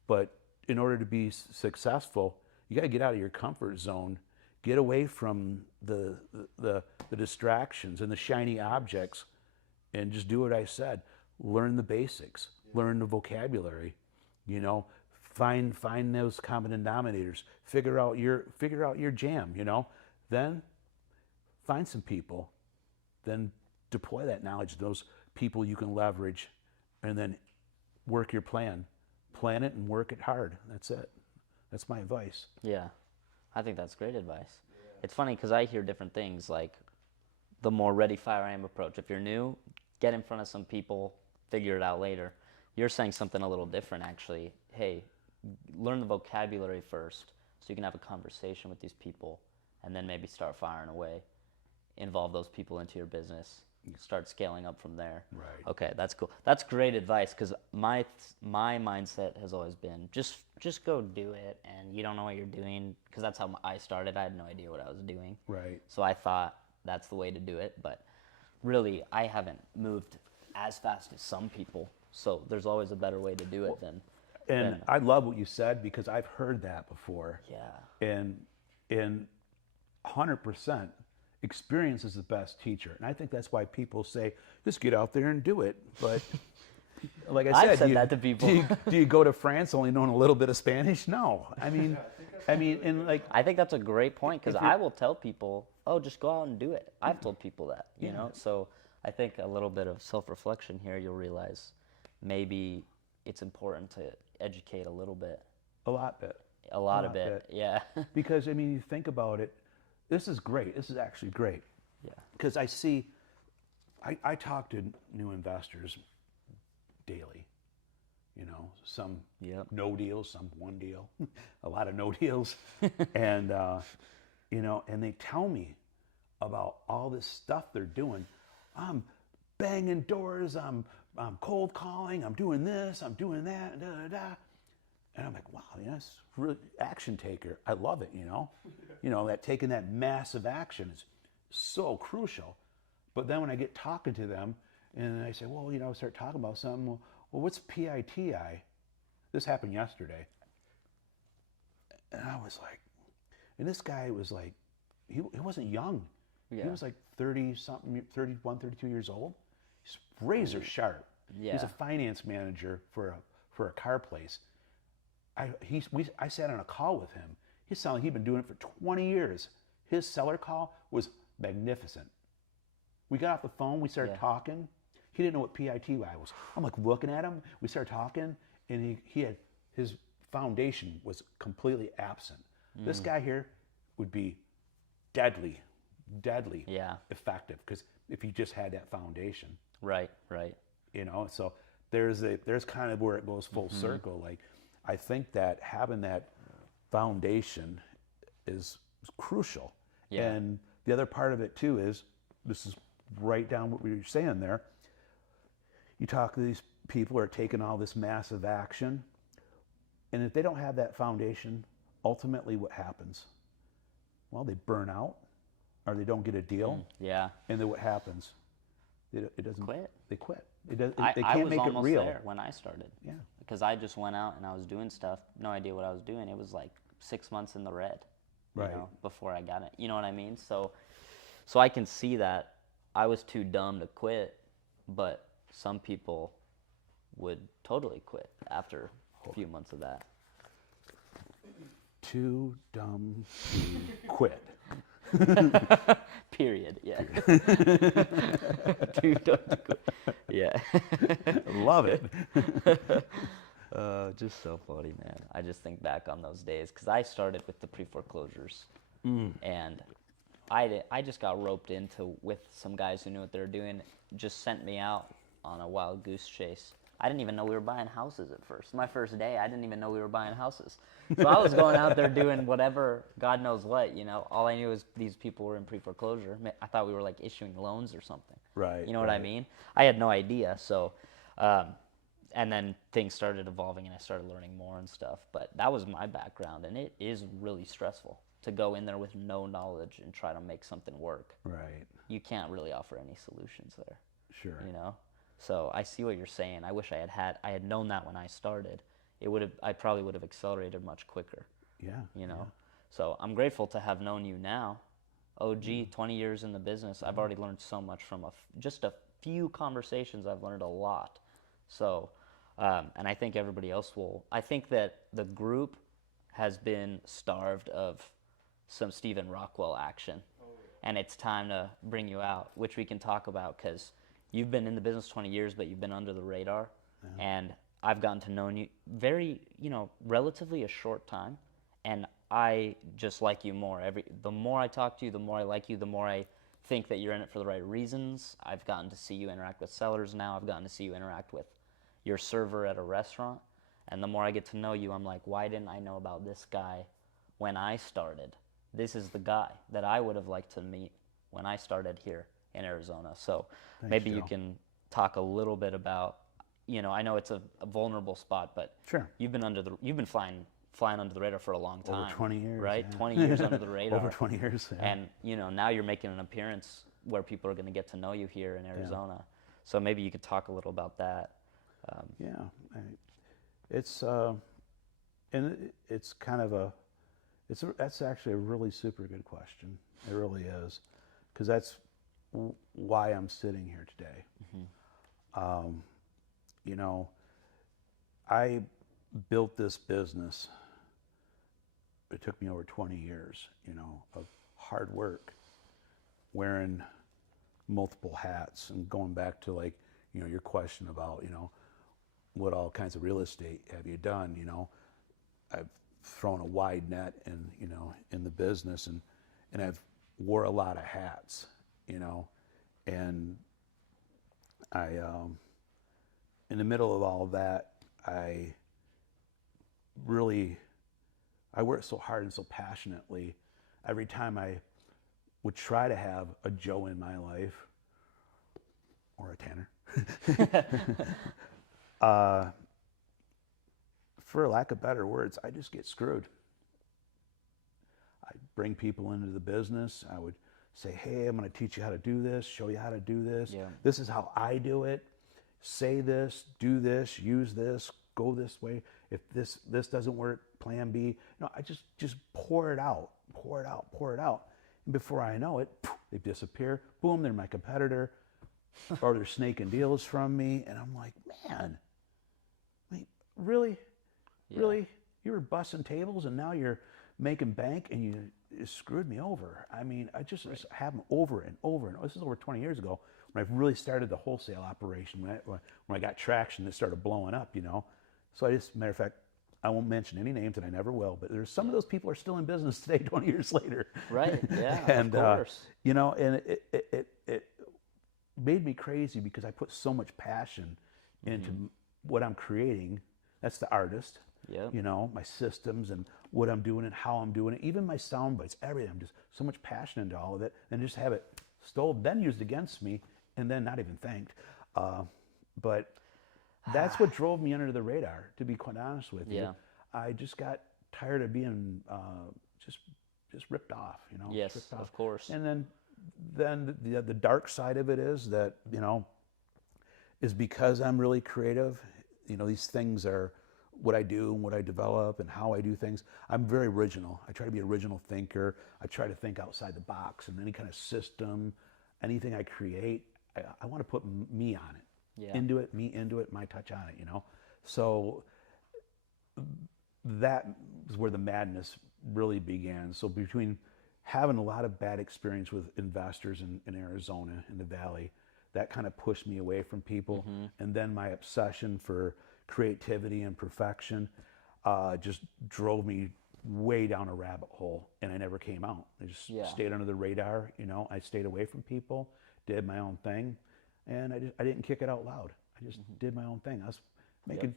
But in order to be successful, you got to get out of your comfort zone, get away from the distractions and the shiny objects, and just do what I said. Learn the basics, learn the vocabulary, find those common denominators, figure out your jam, Then find some people, then deploy that knowledge, those people you can leverage, and then work your plan. Plan it and work it hard. That's it. That's my advice. Yeah, I think that's great advice. It's funny because I hear different things, like the more ready, fire, aim approach. If you're new, get in front of some people, figure it out later. You're saying something a little different, actually. Hey, learn the vocabulary first so you can have a conversation with these people, and then maybe start firing away. Involve those people into your business. Start scaling up from there. Right. Okay, that's cool. That's great advice, because my mindset has always been just go do it, and you don't know what you're doing, because that's how I started. I had no idea what I was doing. Right. So I thought that's the way to do it, but really I haven't moved as fast as some people. So there's always a better way to do it than. And I love what you said because I've heard that before. Yeah. And 100%, experience is the best teacher. And I think that's why people say, just get out there and do it. But like I said, I've said that to people. do you go to France only knowing a little bit of Spanish? No. I mean, and like, I think that's a great point because I will tell people, oh, just go out and do it. I've told people that, you know. So I think a little bit of self-reflection here, you'll realize maybe it's important to educate a little bit. a lot bit. A lot of it, yeah. Because, I mean, you think about it, this is great. This is actually great. Yeah. Because I talk to new investors daily. You know, some no deals, some one deal, a lot of no deals. And, you know, and they tell me about all this stuff they're doing. I'm banging doors, I'm cold calling, I'm doing this, I'm doing that, da, da, da. And I'm like, wow, you know, it's really action taker. I love it, you know. You know, that taking that massive action is so crucial. But then when I get talking to them and I say, well, you know, start talking about something, well, what's PITI? This happened yesterday. And I was like, and this guy was like, he wasn't young. Yeah. He was like 30-something, 31, 32 years old. He's razor sharp. Yeah. He's a finance manager for a car place. I sat on a call with him. He's selling, he'd been doing it for 20 years. His seller call was magnificent. We got off the phone, we started talking. He didn't know what PITY was. I'm like looking at him, we started talking, and he had, his foundation was completely absent. This guy here would be deadly effective, because if he just had that foundation. Right. You know, so there's kind of where it goes full circle. Like, I think that having that foundation is crucial. Yeah. And the other part of it too is, this is right down what we were saying there. You talk to these people who are taking all this massive action, and if they don't have that foundation, ultimately what happens? Well, they burn out, or they don't get a deal. Yeah. And then what happens? It doesn't. Quit. They quit. They I can't was make it almost real. there when I started. Yeah. Because I just went out and I was doing stuff, no idea what I was doing. It was like 6 months in the red, you Right. know, before I got it. You know what I mean? So I can see that I was too dumb to quit, but some people would totally quit after a few months of that. Too dumb to quit. Period. Yeah. Too dumb to quit. Yeah. Love it. Just so funny, man. I just think back on those days because I started with the pre-foreclosures, and I just got roped into with some guys who knew what they were doing. Just sent me out on a wild goose chase. I didn't even know we were buying houses at first. My first day, I didn't even know we were buying houses. So I was going out there doing whatever, God knows what, you know. All I knew was these people were in pre-foreclosure. I thought we were like issuing loans or something. Right. You know what I mean? I had no idea. So, and then things started evolving and I started learning more and stuff. But that was my background, and it is really stressful to go in there with no knowledge and try to make something work. Right. You can't really offer any solutions there. Sure. You know? So I see what you're saying. I wish I had known that when I started. I probably would have accelerated much quicker. Yeah. You know? So I'm grateful to have known you now. OG, 20 years in the business. I've already learned so much from just a few conversations. I've learned a lot. So, and I think everybody else will. I think that the group has been starved of some Stephen Rockwell action. And it's time to bring you out, which we can talk about, because you've been in the business 20 years, but you've been under the radar. And I've gotten to know you very, relatively a short time. And I just like you more. The more I talk to you, the more I like you, the more I think that you're in it for the right reasons. I've gotten to see you interact with sellers now. I've gotten to see you interact with your server at a restaurant. And the more I get to know you, I'm like, why didn't I know about this guy when I started? This is the guy that I would have liked to meet when I started here in Arizona. So Thanks, maybe you Joe. can talk a little bit about, I know it's a vulnerable spot, but Sure. you've been flying under the radar for a long time. Over 20 years. Right? Yeah. 20 years under the radar. Over 20 years. Yeah. And, now you're making an appearance where people are going to get to know you here in Arizona. So maybe you could talk a little about that. Yeah. It's it's kind of that's actually a really super good question. It really is, because that's why I'm sitting here today. You know, I built this business. It took me over 20 years, you know, of hard work, wearing multiple hats, and going back to, like, you know, your question about, you know, what all kinds of real estate have you done? You know, I've thrown a wide net in, you know, in the business, and I've wore a lot of hats, you know, and I, in the middle of all of that, I worked so hard and so passionately. Every time I would try to have a Joe in my life, or a Tanner, for lack of better words, I just get screwed. I'd bring people into the business. I would say, hey, I'm going to teach you how to do this, show you how to do this. Yeah. This is how I do it. Say this, do this, use this, go this way. If this doesn't work, plan B. No, I just pour it out. And before I know it, they disappear. Boom, they're my competitor, or they're snaking deals from me. And I'm like, man, really? Yeah. Really? You were bussing tables and now you're making bank, and you screwed me over. I mean, I just have them over and over. And this is over 20 years ago when I really started the wholesale operation, when I got traction that started blowing up, you know. So matter of fact, I won't mention any names, and I never will, but there's some of those people are still in business today, 20 years later. Right, yeah, And, of course. you know, and it made me crazy because I put so much passion into what I'm creating. That's the artist. Yep. You know, my systems and what I'm doing and how I'm doing it, even my sound bites, everything. I'm just so much passion into all of it, and just have it stolen, then used against me, and then not even thanked. But that's what drove me under the radar, to be quite honest with you. Yeah. I just got tired of being just ripped off, you know. Yes, ripped off. of course. And then the dark side of it is that, you know, is because I'm really creative. You know, these things are what I do and what I develop and how I do things. I'm very original. I try to be an original thinker. I try to think outside the box, and any kind of system, anything I create, I want to put me on it, Yeah. into it, me into it, my touch on it, you know. So that is where the madness really began. So between having a lot of bad experience with investors in Arizona, in the Valley, that kind of pushed me away from people. And then my obsession for creativity and perfection just drove me way down a rabbit hole, and I never came out. I just stayed under the radar, you know. I stayed away from people, did my own thing, and I didn't kick it out loud. I just did my own thing. I was making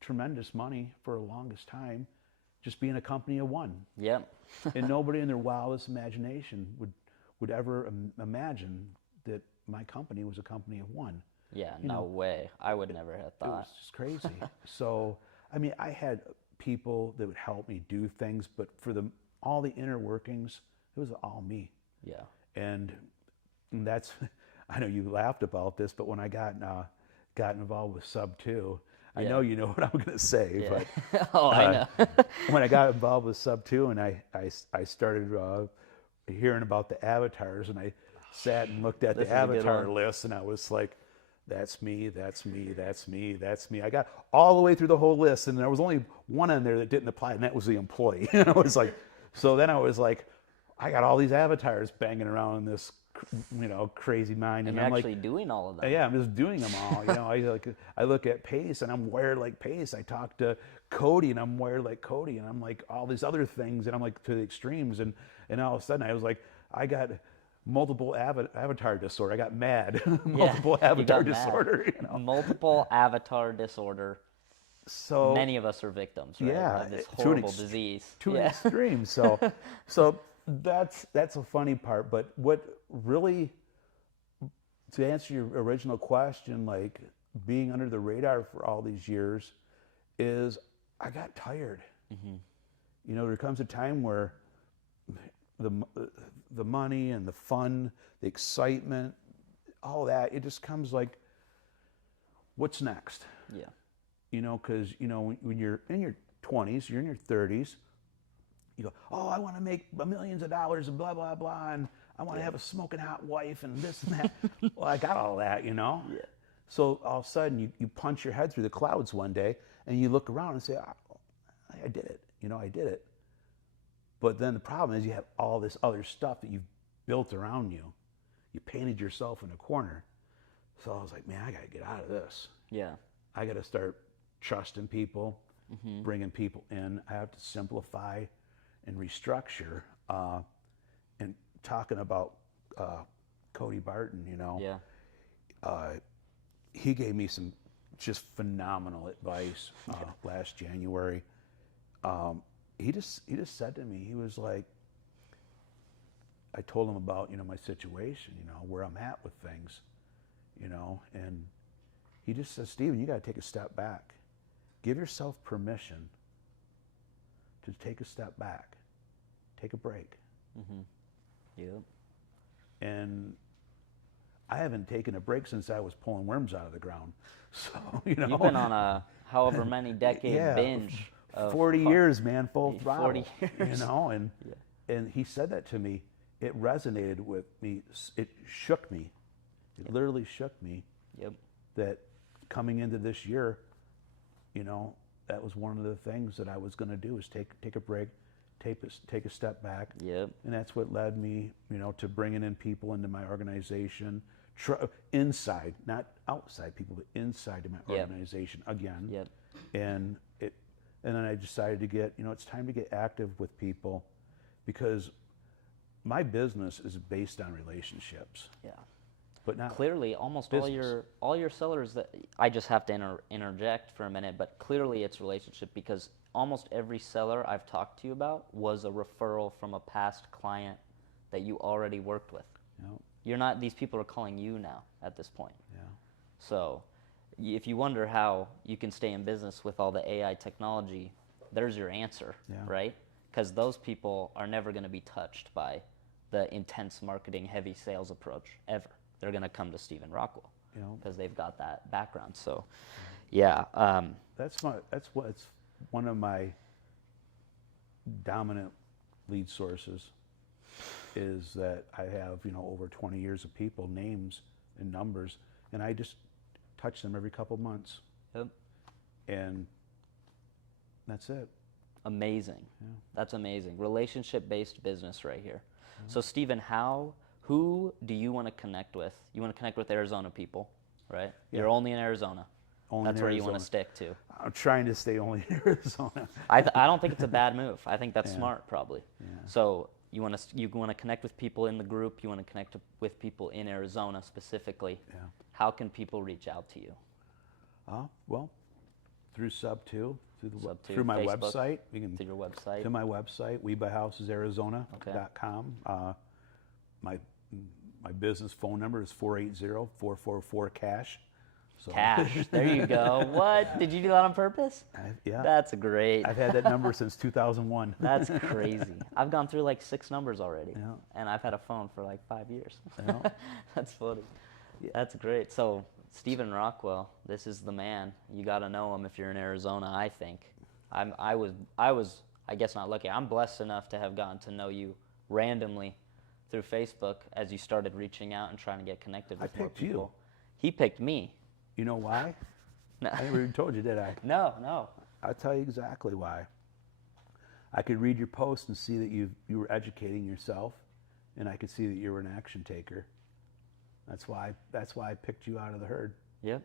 tremendous money for the longest time, just being a company of one. Yep. And nobody in their wildest imagination would ever imagine that my company was a company of one. Yeah, You no know, way. I would never have It thought. was just crazy. So, I mean, I had people that would help me do things, but for all the inner workings, it was all me. Yeah. And that's, I know you laughed about this, but when I got involved with Sub 2, I know you know what I'm going to say, Yeah. but Oh, I know. when I got involved with Sub 2 and I started hearing about the avatars, and I sat and looked at This the is a good avatar one. list, and I was like, that's me, that's me, that's me, that's me. I got all the way through the whole list, and there was only one on there that didn't apply, and that was the employee. And I was like, so then I was like, I got all these avatars banging around in this, you know, crazy mind. And And you're I'm actually like, doing all of them. yeah, I'm just doing them all. You know, I look at Pace, and I'm wired like Pace. I talk to Cody, and I'm wired like Cody, and I'm like all these other things, and I'm like to the extremes, and all of a sudden I was like, I got multiple avatar disorder. I got mad. Multiple you avatar got mad. disorder. You know? Multiple avatar disorder. So Many of us are victims, right? yeah, Of this to an horrible disease. to an Yeah. extreme. So that's a funny part. But what really, to answer your original question, like being under the radar for all these years, is I got tired. You know, there comes a time where the money and the fun, the excitement, all that, it just comes like, what's next? Yeah. you know, because, you know, when you're in your 20s, you're in your 30s, you go, oh, I want to make millions of dollars and blah, blah, blah, and I want to have a smoking hot wife and this and that. Well, I got all that, you know? Yeah. So all of a sudden you punch your head through the clouds one day and you look around and say, oh, I did it, you know, I did it. But then the problem is you have all this other stuff that you've built around you. You painted yourself in a corner. So I was like, man, I got to get out of this. Yeah. I got to start trusting people, bringing people in. I have to simplify and restructure. And talking about Cody Barton, you know, Yeah. He gave me some just phenomenal advice last January. He just said to me, he was like, I told him about, you know, my situation, you know, where I'm at with things, you know, and he just said, Stephen, you got to take a step back. Give yourself permission to take a step back, take a break. Yep. And I haven't taken a break since I was pulling worms out of the ground. So, you know. You've been on a however many decade Yeah, binge. Of 40 years, man, full throttle. 40 years. You know, and he said that to me. It resonated with me. It shook me. It literally shook me. Yep. That coming into this year, you know, that was one of the things that I was going to do is take a break, take a step back. Yep. And that's what led me, you know, to bringing in people into my organization, inside, not outside people, but inside of my organization again. Yep. And then I decided to get, you know, it's time to get active with people, because my business is based on relationships. Yeah. But not Clearly, almost business. all your sellers that I just have to interject for a minute, but clearly it's relationship, because almost every seller I've talked to you about was a referral from a past client that you already worked with. You know, You're not; these people are calling you now at this point. yeah. So, if you wonder how you can stay in business with all the AI technology, there's your answer, right? Because those people are never going to be touched by the intense marketing, heavy sales approach ever. They're going to come to Stephen Rockwell, You know, because they've got that background. So, yeah. that's what's one of my dominant lead sources, is that I have, you know, over 20 years of people, names and numbers, and I just touch them every couple months. Yep. And that's it. Amazing. Yeah. That's amazing. Relationship-based business right here. So, Stephen, who do you want to connect with? You want to connect with Arizona people, right? Yeah. You're only in Arizona. Only That's in where Arizona. you want to stick to. I'm trying to stay only in Arizona. I don't think it's a bad move. I think that's smart, probably. Yeah. So you want to connect with people in the group. You want to connect with people in Arizona specifically. Yeah. How can people reach out to you? Well, through Sub2, Sub2, through my Facebook, website. You can Through your website. to my website, WeBuyHousesArizona.com. My business phone number is 480-444-CASH. So Cash. There you go. What? Did you do that on purpose? Yeah. That's great. I've had that number since 2001. That's crazy. I've gone through like 6 numbers already, Yeah. and I've had a phone for like 5 years. Yeah. That's funny. That's great. So, Stephen Rockwell, this is the man. You got to know him if you're in Arizona, I think. I was, I guess not lucky. I'm blessed enough to have gotten to know you randomly through Facebook as you started reaching out and trying to get connected with more picked you. people. He picked me. You know why? No. I never even told you, did I? No. I'll tell you exactly why. I could read your post and see that you were educating yourself, and I could see that you were an action taker. That's why I picked you out of the herd. Yep.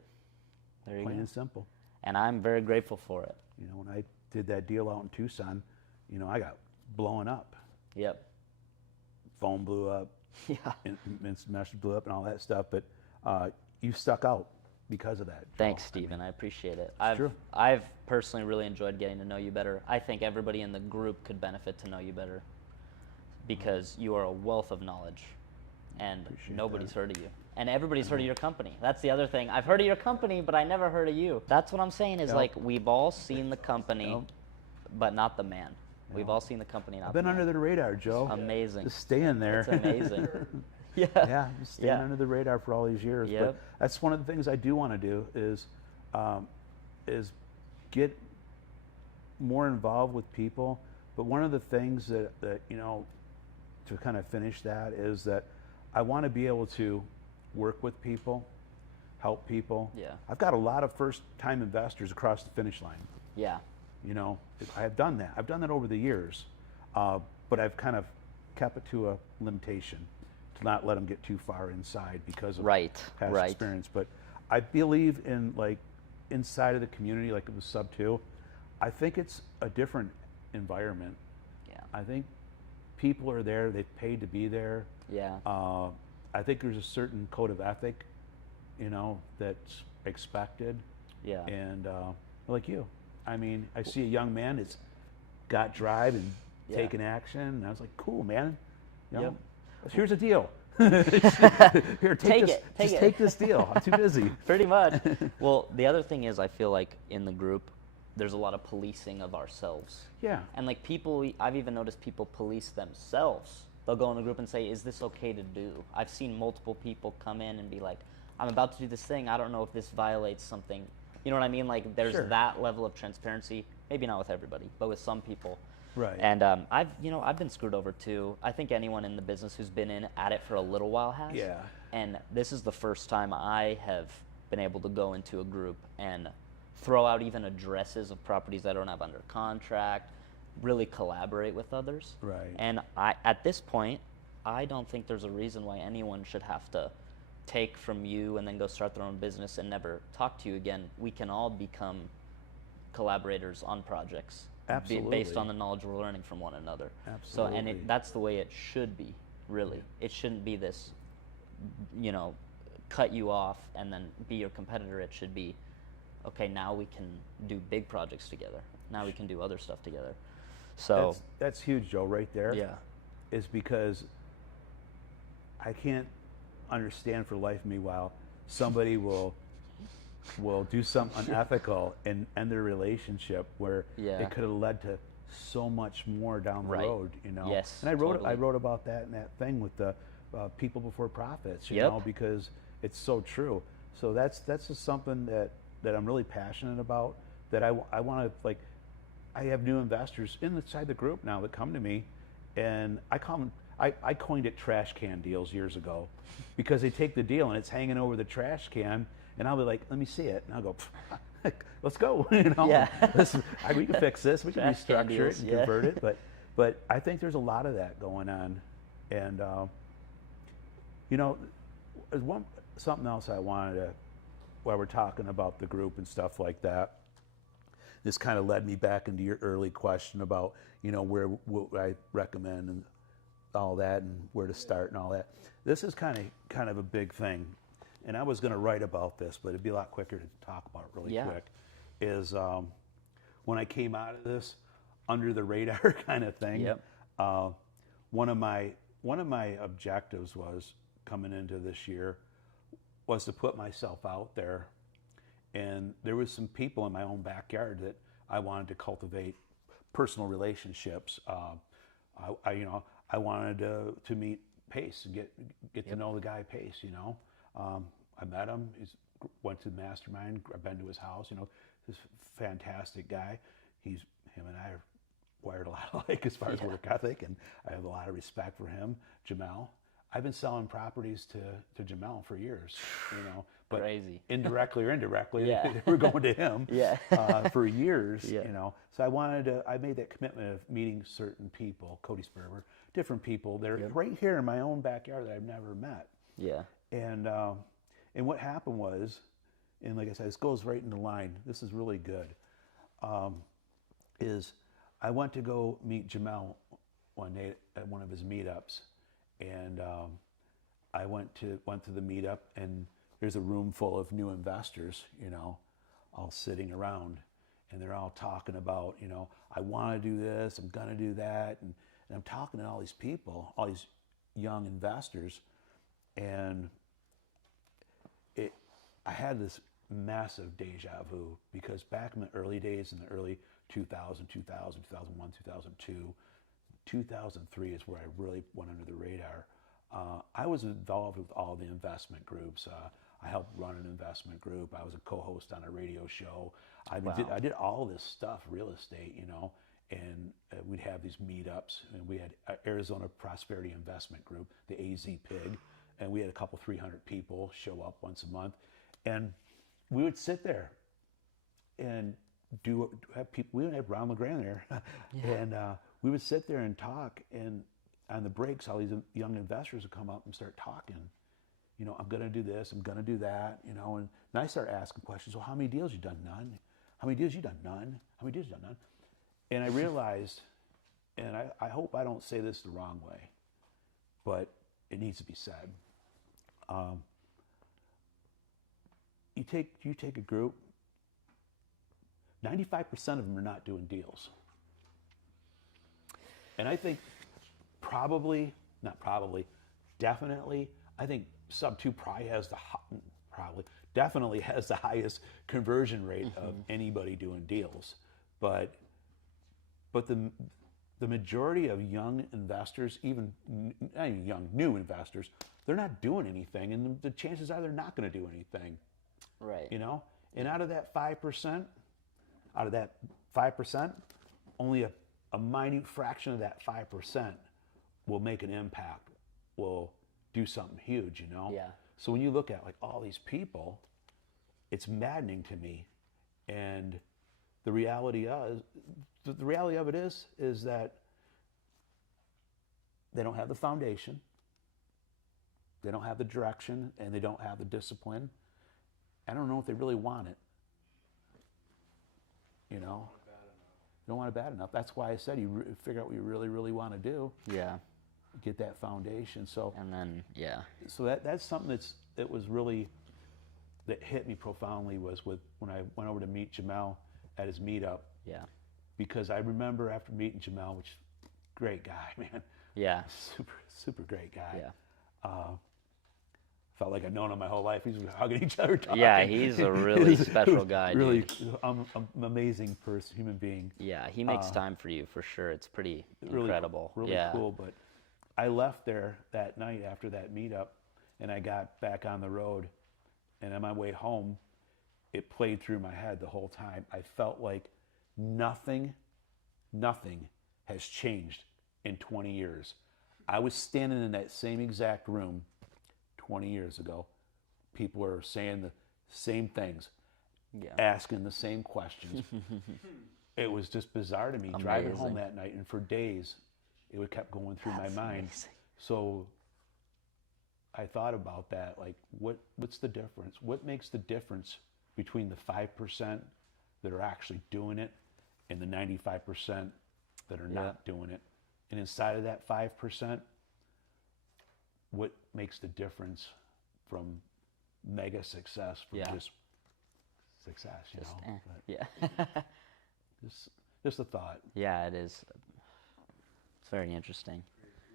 There you Plain go. and simple. And I'm very grateful for it. You know, when I did that deal out in Tucson, you know, I got blown up. Yep. Phone blew up. Yeah. Instant message blew up and all that stuff. But you stuck out because of that. Joe. Thanks, Stephen. I appreciate it. true. I've personally really enjoyed getting to know you better. I think everybody in the group could benefit to know you better, because you are a wealth of knowledge, and Appreciate nobody's that. heard of you. And everybody's heard of your company. That's the other thing. I've heard of your company, but I never heard of you. That's what I'm saying is, Yep. like, we've all seen the company, Yep. but not the man. We've Yep. all seen the company, not I've been the under man. the radar, Joe. Amazing. Just staying there. It's amazing. Yeah. Yeah, just staying Yeah. under the radar for all these years. Yep. But that's one of the things I do want to do is get more involved with people. But one of the things that to kind of finish that is that I want to be able to work with people, help people. Yeah. I've got a lot of first-time investors across the finish line. Yeah. I have done that. I've done that over the years, but I've kind of kept it to a limitation to not let them get too far inside because of past experience. But I believe in inside of the community, like it was Sub 2, I think it's a different environment. Yeah. I think people are there, they've paid to be there. Yeah. I think there's a certain code of ethic, that's expected. Yeah. And like you, I mean, I see a young man that's got drive and taking action, and I was like, cool, man. Here's a deal. Here, take this deal. I'm too busy. Pretty much. Well, the other thing is, I feel like in the group, there's a lot of policing of ourselves. Yeah. And I've even noticed people police themselves. They'll go in a group and say, is this okay to do? I've seen multiple people come in and be like, I'm about to do this thing. I don't know if this violates something. You know what I mean? Like, there's that level of transparency. Maybe not with everybody, but with some people. Right. And I've been screwed over too. I think anyone in the business who's been at it for a little while has. Yeah. And this is the first time I have been able to go into a group and throw out even addresses of properties I don't have under contract, really collaborate with others. Right. And at this point, I don't think there's a reason why anyone should have to take from you and then go start their own business and never talk to you again. We can all become collaborators on projects. Absolutely. Based on the knowledge we're learning from one another. Absolutely. So, and that's the way it should be, really. It shouldn't be this, cut you off and then be your competitor. It should be, okay, now we can do big projects together. Now we can do other stuff together. So that's huge, Joe, right there. Yeah. Is because I can't understand for the life of me why somebody will do something unethical and end their relationship where it could have led to so much more down the road, Yes. And I wrote about that in that thing with the people before profits, because it's so true. So that's just something that I'm really passionate about. That I want to I have new investors inside the group now that come to me, and I call them. I coined it trash can deals years ago, because they take the deal and it's hanging over the trash can, and I'll be like, let me see it, and I'll go, let's go, Yeah. we can fix this, we can Trash can restructure deals, it and convert it, but I think there's a lot of that going on, and there's something else I wanted to, while we're talking about the group and stuff like that. This kind of led me back into your early question about what I recommend and all that, and where to start and all that. This is kind of a big thing, and I was going to write about this, but it'd be a lot quicker to talk about it really quick. Is when I came out of this under the radar kind of thing. One of my objectives was coming into this year was to put myself out there, and there was some people in my own backyard that I wanted to cultivate personal relationships. I wanted to meet Pace and get to know the guy Pace. I met him. Went to the mastermind. I've been to his house. This fantastic guy. Him and I are wired a lot alike as far as work ethic, and I have a lot of respect for him. Jamel. I've been selling properties to Jamel for years. But crazy. Indirectly or indirectly, they were going to him for years. So I made that commitment of meeting certain people, Cody Sperber, different people. They're right here in my own backyard that I've never met. And what happened was, and like I said, this goes right in the line. This is really good. Is I went to go meet Jamel one day at one of his meetups, and I went to the meetup, and there's a room full of new investors, all sitting around, and they're all talking about, I want to do this, I'm gonna do that, and I'm talking to all these people, all these young investors, and I had this massive deja vu, because back in the early days, in the early 2000, 2001, 2002, 2003 is where I really went under the radar. I was involved with all the investment groups. I helped run an investment group. I was a co-host on a radio show. I did all this stuff, real estate, you know, and we'd have these meetups, and we had Arizona Prosperity Investment Group, the AZ Pig, and we had a couple 300 people show up once a month, and we would sit there and have people. We would have Ron LeGrand there, and we would sit there and talk, and on the breaks, all these young investors would come up and start talking. You know, I'm going to do this, I'm going to do that, you know, and I start asking questions. Well, how many deals you done? None. How many deals you done? None. How many deals you done? None. And I realized, and I hope I don't say this the wrong way, but it needs to be said. You take a group, 95% of them are not doing deals. And I think definitely, I think sub 2 definitely has the highest conversion rate of anybody doing deals. But the majority of young investors, even not even young, new investors, they're not doing anything, and the chances are they're not going to do anything. Right. You know, and out of that 5%, only a minute fraction of that 5% will make an impact, will do something huge, you know? Yeah. So when you look at like all these people, it's maddening to me. And the reality of it is that they don't have the foundation, they don't have the direction, and they don't have the discipline. I don't know if they really want it. You know? You don't want it bad enough. That's why I said you figure out what you really, really want to do. Yeah. Get that foundation. So And then, yeah. So that's something that hit me profoundly was when I went over to meet Jamel at his meetup. Yeah. Because I remember after meeting Jamel, which great guy, man. Yeah. Super great guy. Yeah. Felt like I'd known him my whole life. He's hugging each other, talking. Yeah, he's a really special guy, Really, dude. amazing person, human being. Yeah, he makes time for you for sure. It's pretty Really, incredible. Really yeah. cool. But I left there that night after that meetup, and I got back on the road, and on my way home, it played through my head the whole time. I felt like nothing has changed in 20 years. I was standing in that same exact room 20 years ago. People were saying the same things, asking the same questions. It was just bizarre to me. Amazing. Driving home that night, and for days, it kept going through my mind. Amazing. So I thought about that, like, what's the difference? What makes the difference between the 5% that are actually doing it and the 95% that are not doing it? And inside of that 5%, what makes the difference from mega success from just success, you know? But just a thought. Yeah, it is. It's very interesting.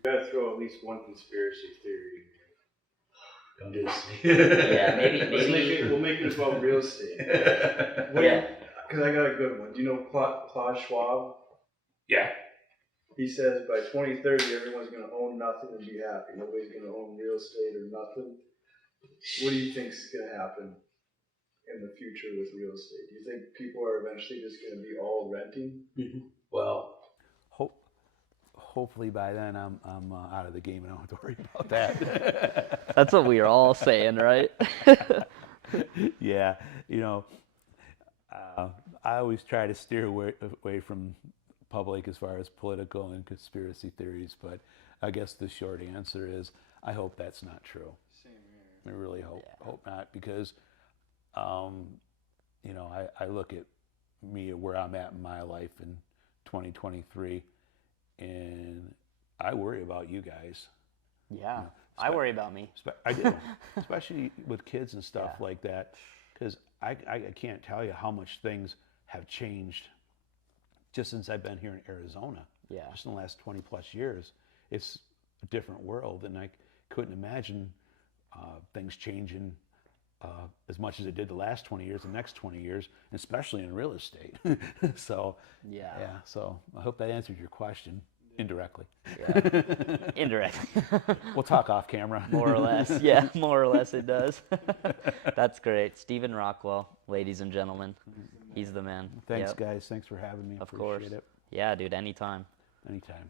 You gotta throw at least one conspiracy theory. Don't do this. Yeah, maybe. We'll make it about real estate. Yeah. Because I got a good one. Do you know Klaus Schwab? Yeah. He says by 2030, everyone's going to own nothing and be happy. Nobody's going to own real estate or nothing. What do you think's going to happen in the future with real estate? Do you think people are eventually just going to be all renting? Mm-hmm. Well, hopefully by then I'm out of the game and I don't have to worry about that. That's what we are all saying, right? Yeah, you know, I always try to steer away from public as far as political and conspiracy theories, but I guess the short answer is I hope that's not true. Same here. I really hope not, because you know, I look at me where I'm at in my life in 2023, and I worry about you guys. Yeah, I worry about me. I do, especially with kids and stuff like that, because I can't tell you how much things have changed just since I've been here in Arizona. Yeah. Just in the last 20 plus years. It's a different world, and I couldn't imagine things changing as much as it did the last 20 years, the next 20 years, especially in real estate. So, so I hope that answered your question. Indirectly. Yeah. Indirectly. We'll talk off camera. More or less. Yeah, more or less it does. That's great. Stephen Rockwell, ladies and gentlemen. He's the man. Thanks, Yep. guys. Thanks for having me. Of Appreciate course. it. Yeah, dude, anytime. Anytime.